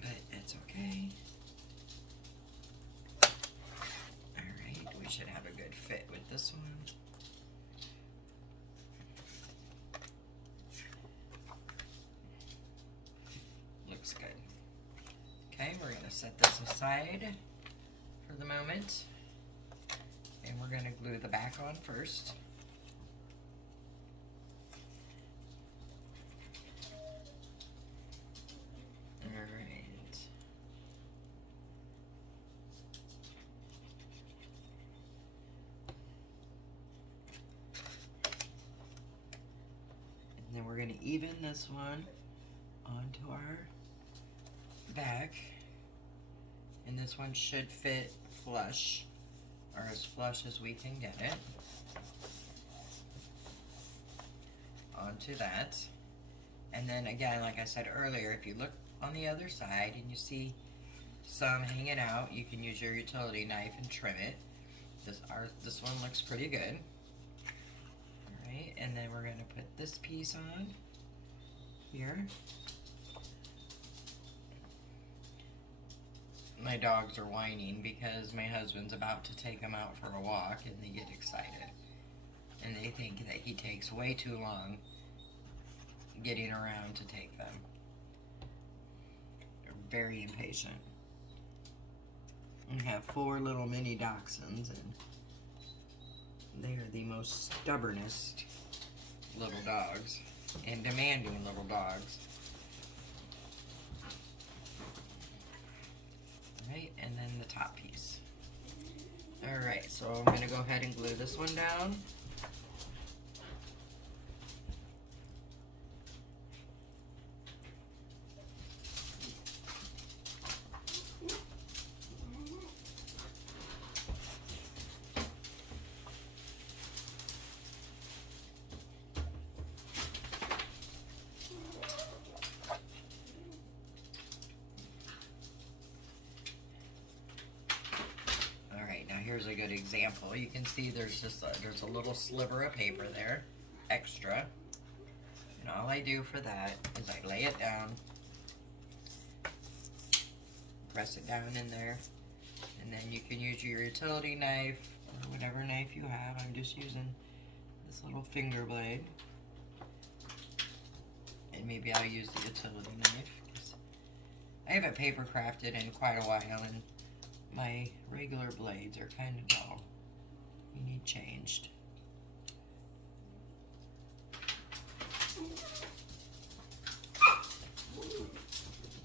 But it's okay. Alright, we should have a good fit with this one. Looks good. Okay, we're going to set this aside for the moment. And we're going to glue the back on first. Alright. And then we're going to even this one onto our back. And this one should fit flush, or as flush as we can get it, onto that. And then again, like I said earlier, if you look on the other side and you see some hanging out, you can use your utility knife and trim it. This one looks pretty good. Alright, and then we're going to put this piece on here. My dogs are whining because my husband's about to take them out for a walk, and they get excited. And they think that he takes way too long getting around to take them. They're very impatient. We have 4 little mini dachshunds, and they are the most stubbornest little dogs and demanding little dogs. Right, and then the top piece. Alright, so I'm going to go ahead and glue this one down. Here's a good example. You can see there's a little sliver of paper there, extra. And all I do for that is I lay it down, press it down in there, and then you can use your utility knife or whatever knife you have. I'm just using this little finger blade. And maybe I'll use the utility knife. I haven't paper crafted in quite a while, and my regular blades are kind of dull. You need changed.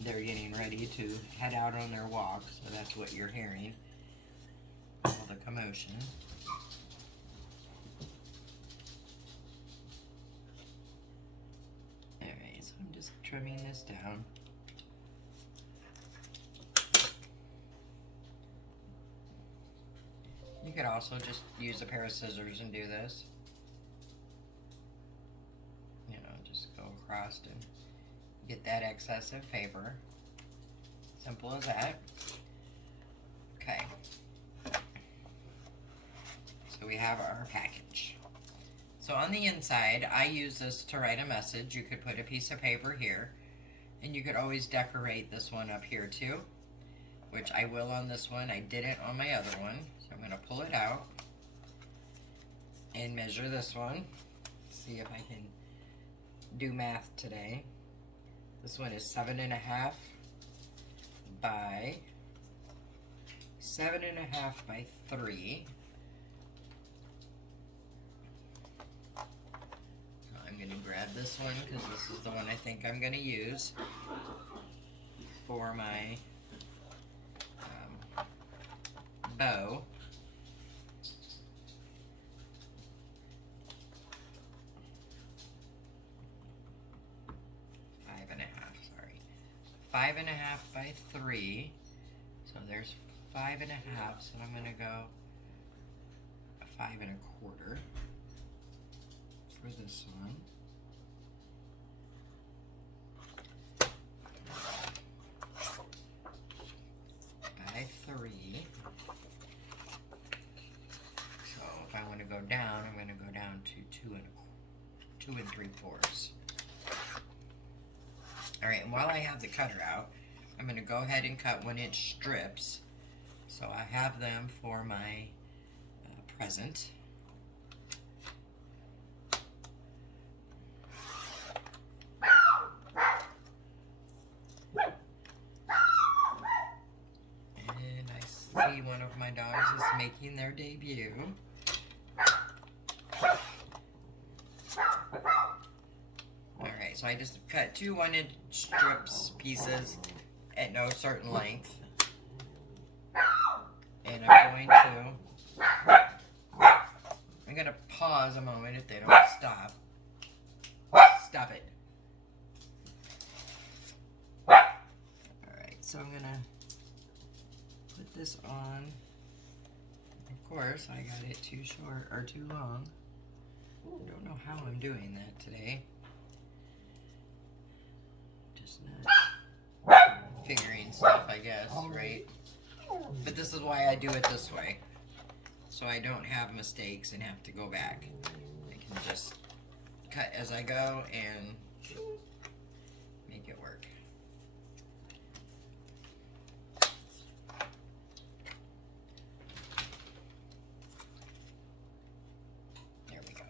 They're getting ready to head out on their walk, so that's what you're hearing. All the commotion. Alright, so I'm just trimming this down. You could also just use a pair of scissors and do this. You know, just go across and get that excess of paper. Simple as that. Okay. So we have our package. So on the inside, I use this to write a message. You could put a piece of paper here, and you could always decorate this one up here too, which I will on this one. I didn't on my other one. So I'm going to pull it out and measure this one. See if I can do math today. This one is 7.5 by 7.5 by 3. I'm going to grab this one because this is the one I think I'm going to use for my bow. Five and a half by 3, so there's 5.5, so I'm going to go 5 1/4 for this one. 2 3/4. All right, and while I have the cutter out, I'm going to go ahead and cut 1-inch strips. So I have them for my present. And I see one of my dogs is making their debut. Alright, so I just cut 2 1-inch strips pieces at no certain length. And I'm going to pause a moment if they don't stop. Stop it. Alright, so I'm going to put this on. Of course, I got it too short or too long. I don't know how I'm doing that today. Just not figuring stuff, I guess, right? But this is why I do it this way. So I don't have mistakes and have to go back. I can just cut as I go and make it work. There we go.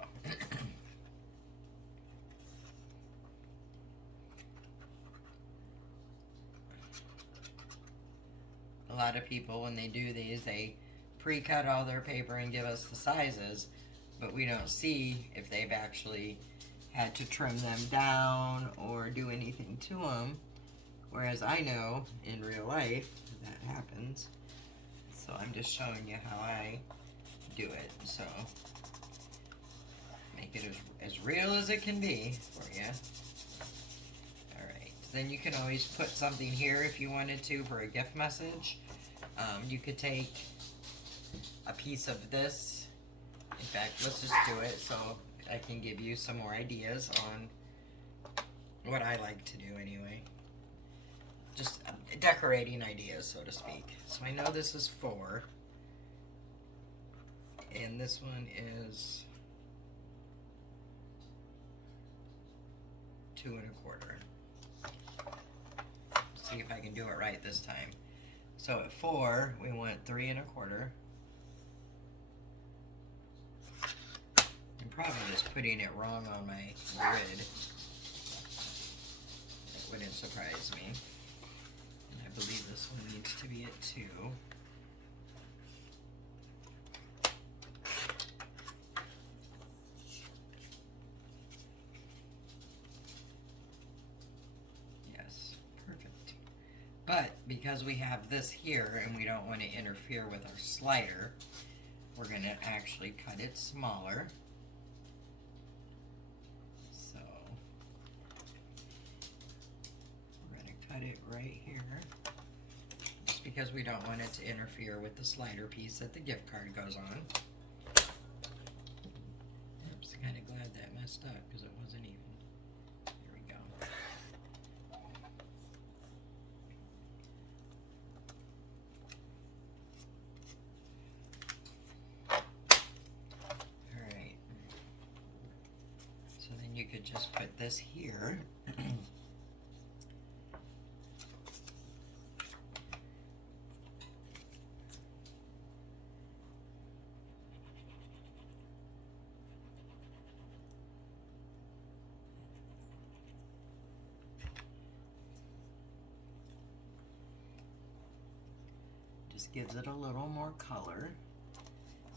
A lot of people, when they do these, they pre-cut all their paper and give us the sizes, but we don't see if they've actually had to trim them down or do anything to them, whereas I know in real life that happens. So I'm just showing you how I do it, so make it as real as it can be for you. Alright, then you can always put something here if you wanted to for a gift message. You could take a piece of this. In fact, let's just do it so I can give you some more ideas on what I like to do anyway. Just decorating ideas, so to speak. So I know this is 4. And this one is 2 1/4. See if I can do it right this time. So at 4, we want 3 1/4. I'm probably just putting it wrong on my grid. That wouldn't surprise me. And I believe this one needs to be at 2. Yes, perfect. But because we have this here and we don't want to interfere with our slider, we're going to actually cut it smaller. So we're going to cut it right here, just because we don't want it to interfere with the slider piece that the gift card goes on. Oops, kind of glad that messed up because it wasn't even. There we go. Alright. So then you could just put this here. Just gives it a little more color.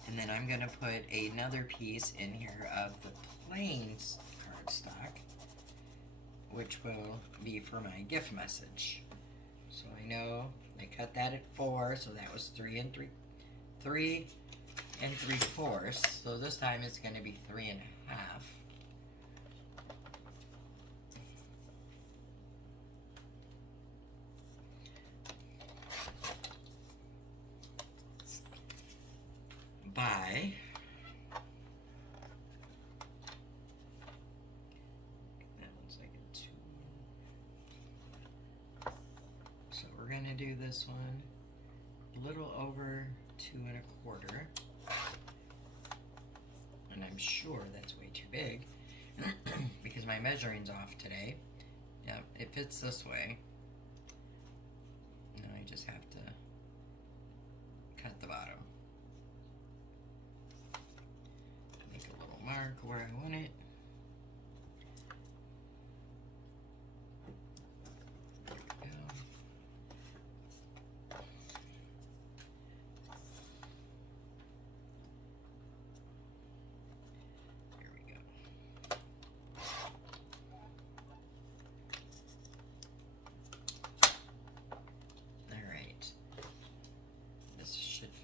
And then I'm going to put another piece in here of the plain cardstock, which will be for my gift message. So I know I cut that at 4, so that was 3 3/4. So this time it's going to be 3 1/2. By that looks like a 2. So we're gonna do this one a little over 2 1/4. and I'm sure that's way too big because my measuring's off today. Yep, it fits this way. Now I just have to cut the bottom. Make a little mark where I want it.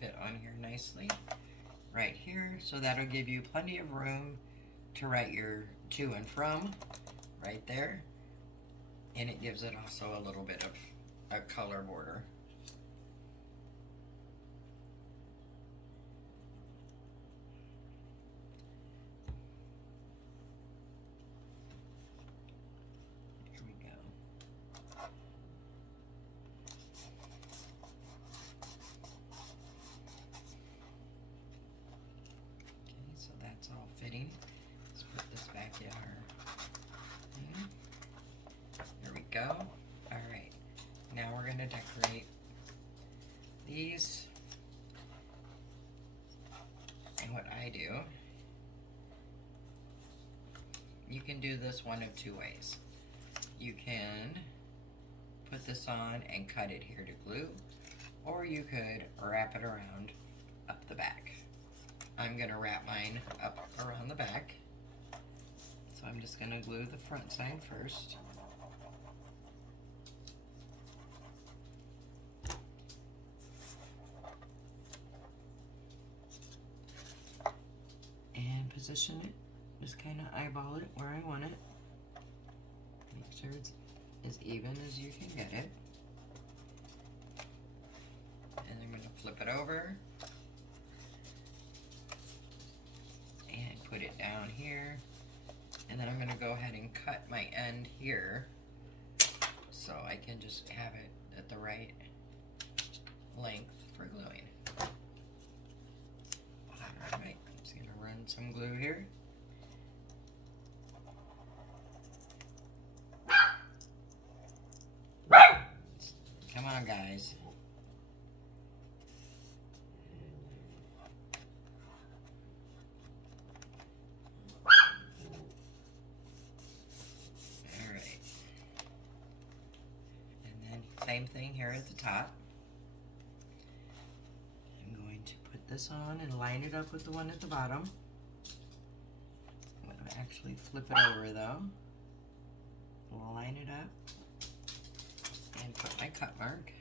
Fit on here nicely right here, so that'll give you plenty of room to write your to and from right there, and it gives it also a little bit of a color border. Here we go. That's all fitting. Let's put this back in our thing. There we go. Alright, now we're going to decorate these. And what I do, you can do this one of two ways. You can put this on and cut it here to glue, or you could wrap it around up the back. I'm going to wrap mine up around the back. So I'm just going to glue the front side first. And position it. Just kind of eyeball it where I want it. Make sure it's as even as you can get it. And I'm going to flip it over. Put it down here, and then I'm going to go ahead and cut my end here so I can just have it at the right length for gluing. Alright, I'm just going to run some glue here. Come on, guys. Same thing here at the top. I'm going to put this on and line it up with the one at the bottom. I'm going to actually flip it over though. Line it up and put my cut mark.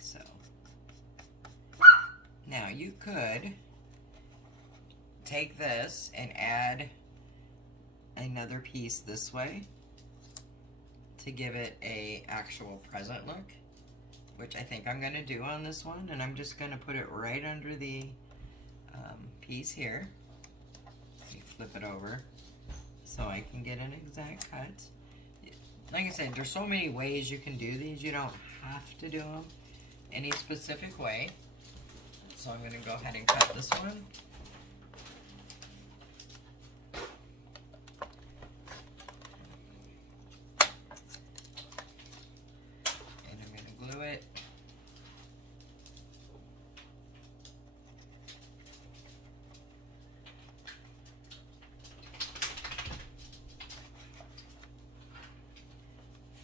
So now you could take this and add another piece this way to give it a actual present look, which I think I'm going to do on this one, and I'm just going to put it right under the piece here. Let me flip it over so I can get an exact cut. Like I said, there's so many ways you can do these. You don't have to do them any specific way. So I'm going to go ahead and cut this one. And I'm going to glue it.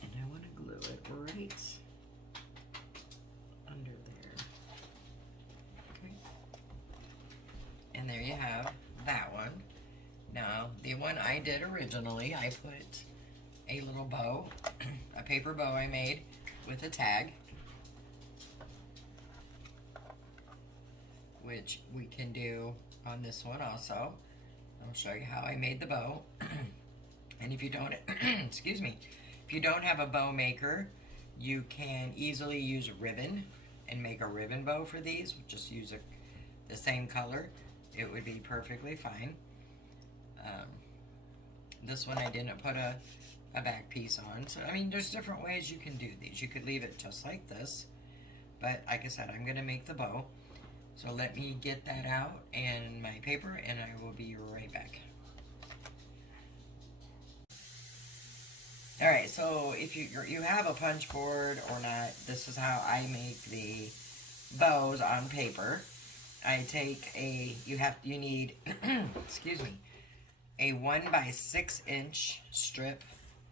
And I want to glue it right under there. Okay. And there you have that one. Now, the one I did originally. I put a little bow, a paper bow I made with a tag, which we can do on this one also. I'll show you how I made the bow. And if you don't, excuse me, if you don't have a bow maker, you can easily use a ribbon and make a ribbon bow for these. Just use the same color. It would be perfectly fine. This one I didn't put a back piece on. So, I mean, there's different ways you can do these. You could leave it just like this. But, like I said, I'm going to make the bow. So let me get that out and my paper, and I will be right back. Alright, so if you have a punch board or not, this is how I make the bows on paper. I take you need, excuse me, a 1x6 inch strip,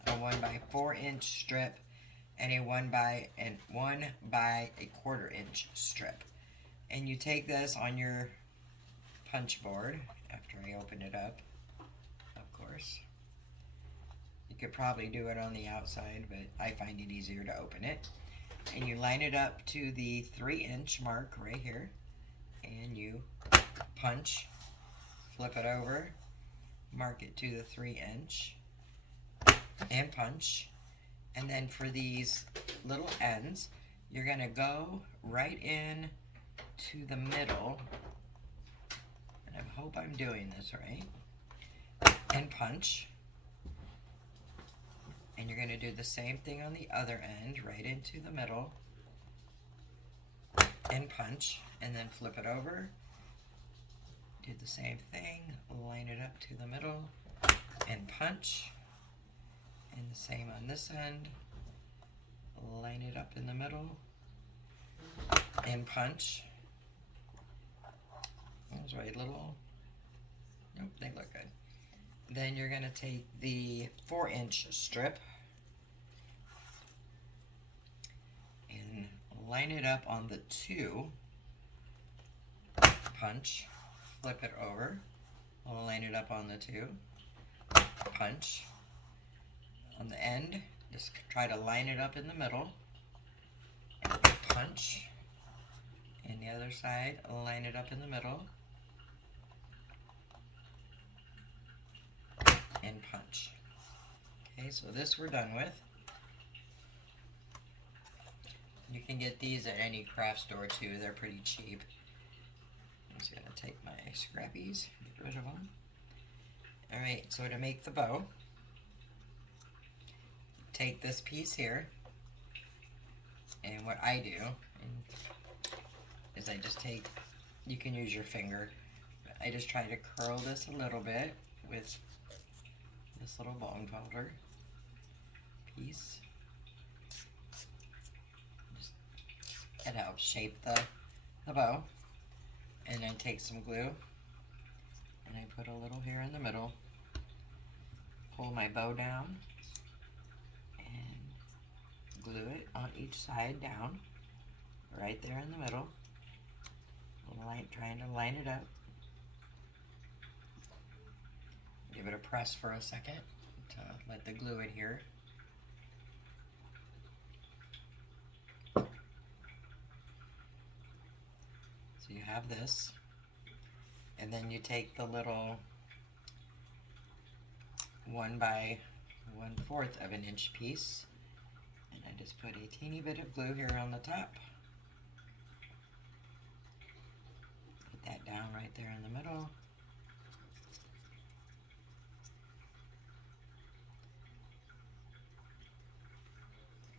a 1x4 inch strip, and a 1x1 1/4 inch strip. And you take this on your punch board after I open it up, of course. You could probably do it on the outside, but I find it easier to open it. And you line it up to the 3-inch mark right here, and you punch, flip it over, mark it to the 3-inch, and punch. And then for these little ends, you're gonna go right in to the middle, and I hope I'm doing this right, and punch. And you're gonna do the same thing on the other end, right into the middle, and punch, and then flip it over, do the same thing, line it up to the middle, and punch, and the same on this end, line it up in the middle, and punch. Those right little, nope, they look good. Then you're gonna take the 4-inch strip and line it up on the 2, punch, flip it over, line it up on the 2, punch. On the end, just try to line it up in the middle, and punch. And the other side, line it up in the middle, and punch. Okay, so this we're done with. You can get these at any craft store too, they're pretty cheap. I'm just gonna take my scrappies, get rid of them. Alright, so to make the bow, take this piece here, and what I do is I just take, you can use your finger, but I just try to curl this a little bit with this little bone folder piece. It helps shape the bow. And I take some glue and I put a little here in the middle, pull my bow down and glue it on each side down, right there in the middle, trying to line it up. Give it a press for a second to let the glue adhere. So you have this, and then you take the little 1x1/4 of an inch piece, and I just put a teeny bit of glue here on the top. Put that down right there in the middle.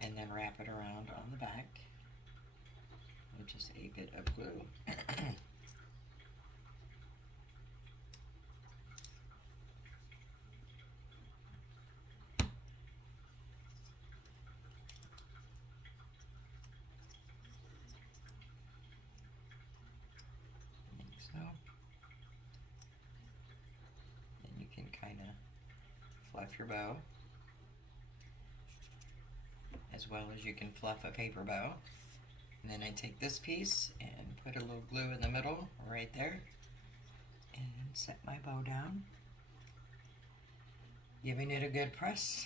And then wrap it around on the back with just a bit of glue. Like so. Then you can kind of fluff your bow, as well as you can fluff a paper bow. And then I take this piece and put a little glue in the middle right there and set my bow down. giving it a good press.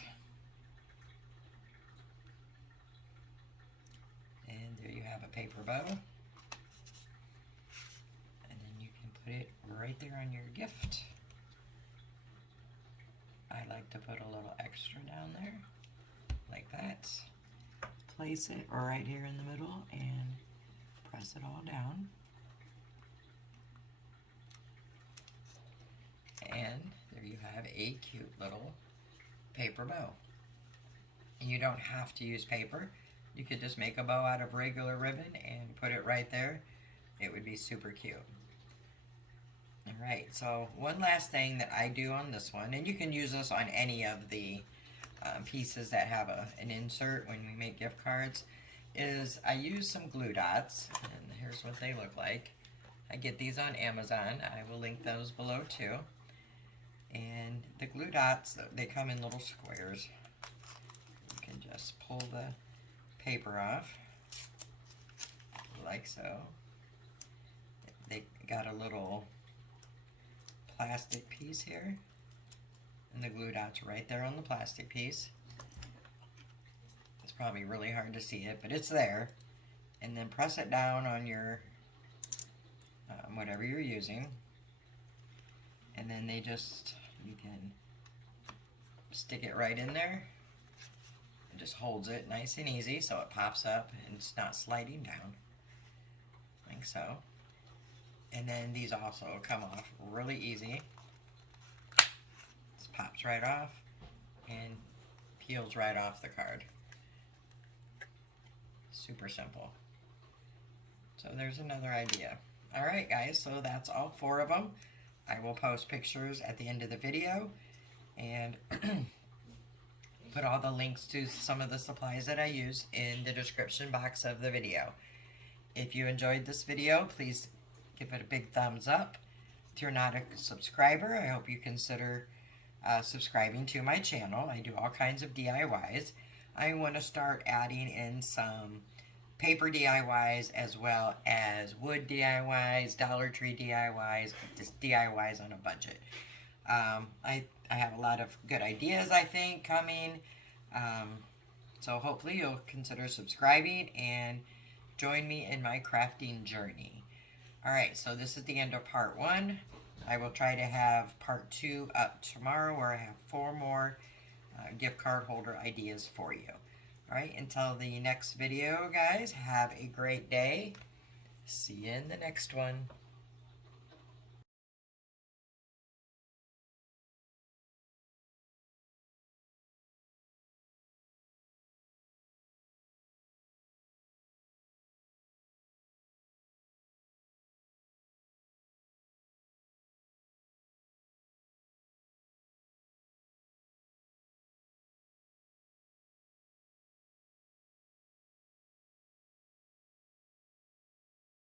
And there you have a paper bow. And then you can put it right there on your gift. I like to put a little extra down there, like that. Place it right here in the middle and press it all down. And there you have a cute little paper bow. And you don't have to use paper. You could just make a bow out of regular ribbon and put it right there. It would be super cute. Alright, so one last thing that I do on this one, and you can use this on any of the pieces that have an insert when we make gift cards, is I use some glue dots, and here's what they look like. I get these on Amazon. I will link those below too. And the glue dots, they come in little squares. You can just pull the paper off, like so. They got a little plastic piece here, and the glue dot's right there on the plastic piece. It's probably really hard to see it, but it's there. And then press it down on your whatever you're using, and then you can stick it right in there. It just holds it nice and easy so it pops up and it's not sliding down, like so. And then these also come off really easy. This pops right off and peels right off the card. Super simple. So there's another idea. Alright guys, so that's all 4 of them. I will post pictures at the end of the video and put all the links to some of the supplies that I use in the description box of the video. If you enjoyed this video, please give it a big thumbs up. If you're not a subscriber, I hope you consider subscribing to my channel. I do all kinds of DIYs. I want to start adding in some paper DIYs as well as wood DIYs, Dollar Tree DIYs, just DIYs on a budget. I have a lot of good ideas, I think, coming. So hopefully you'll consider subscribing and join me in my crafting journey. Alright, so this is the end of part 1. I will try to have part 2 up tomorrow where I have 4 more gift card holder ideas for you. Alright, until the next video, guys, have a great day. See you in the next one.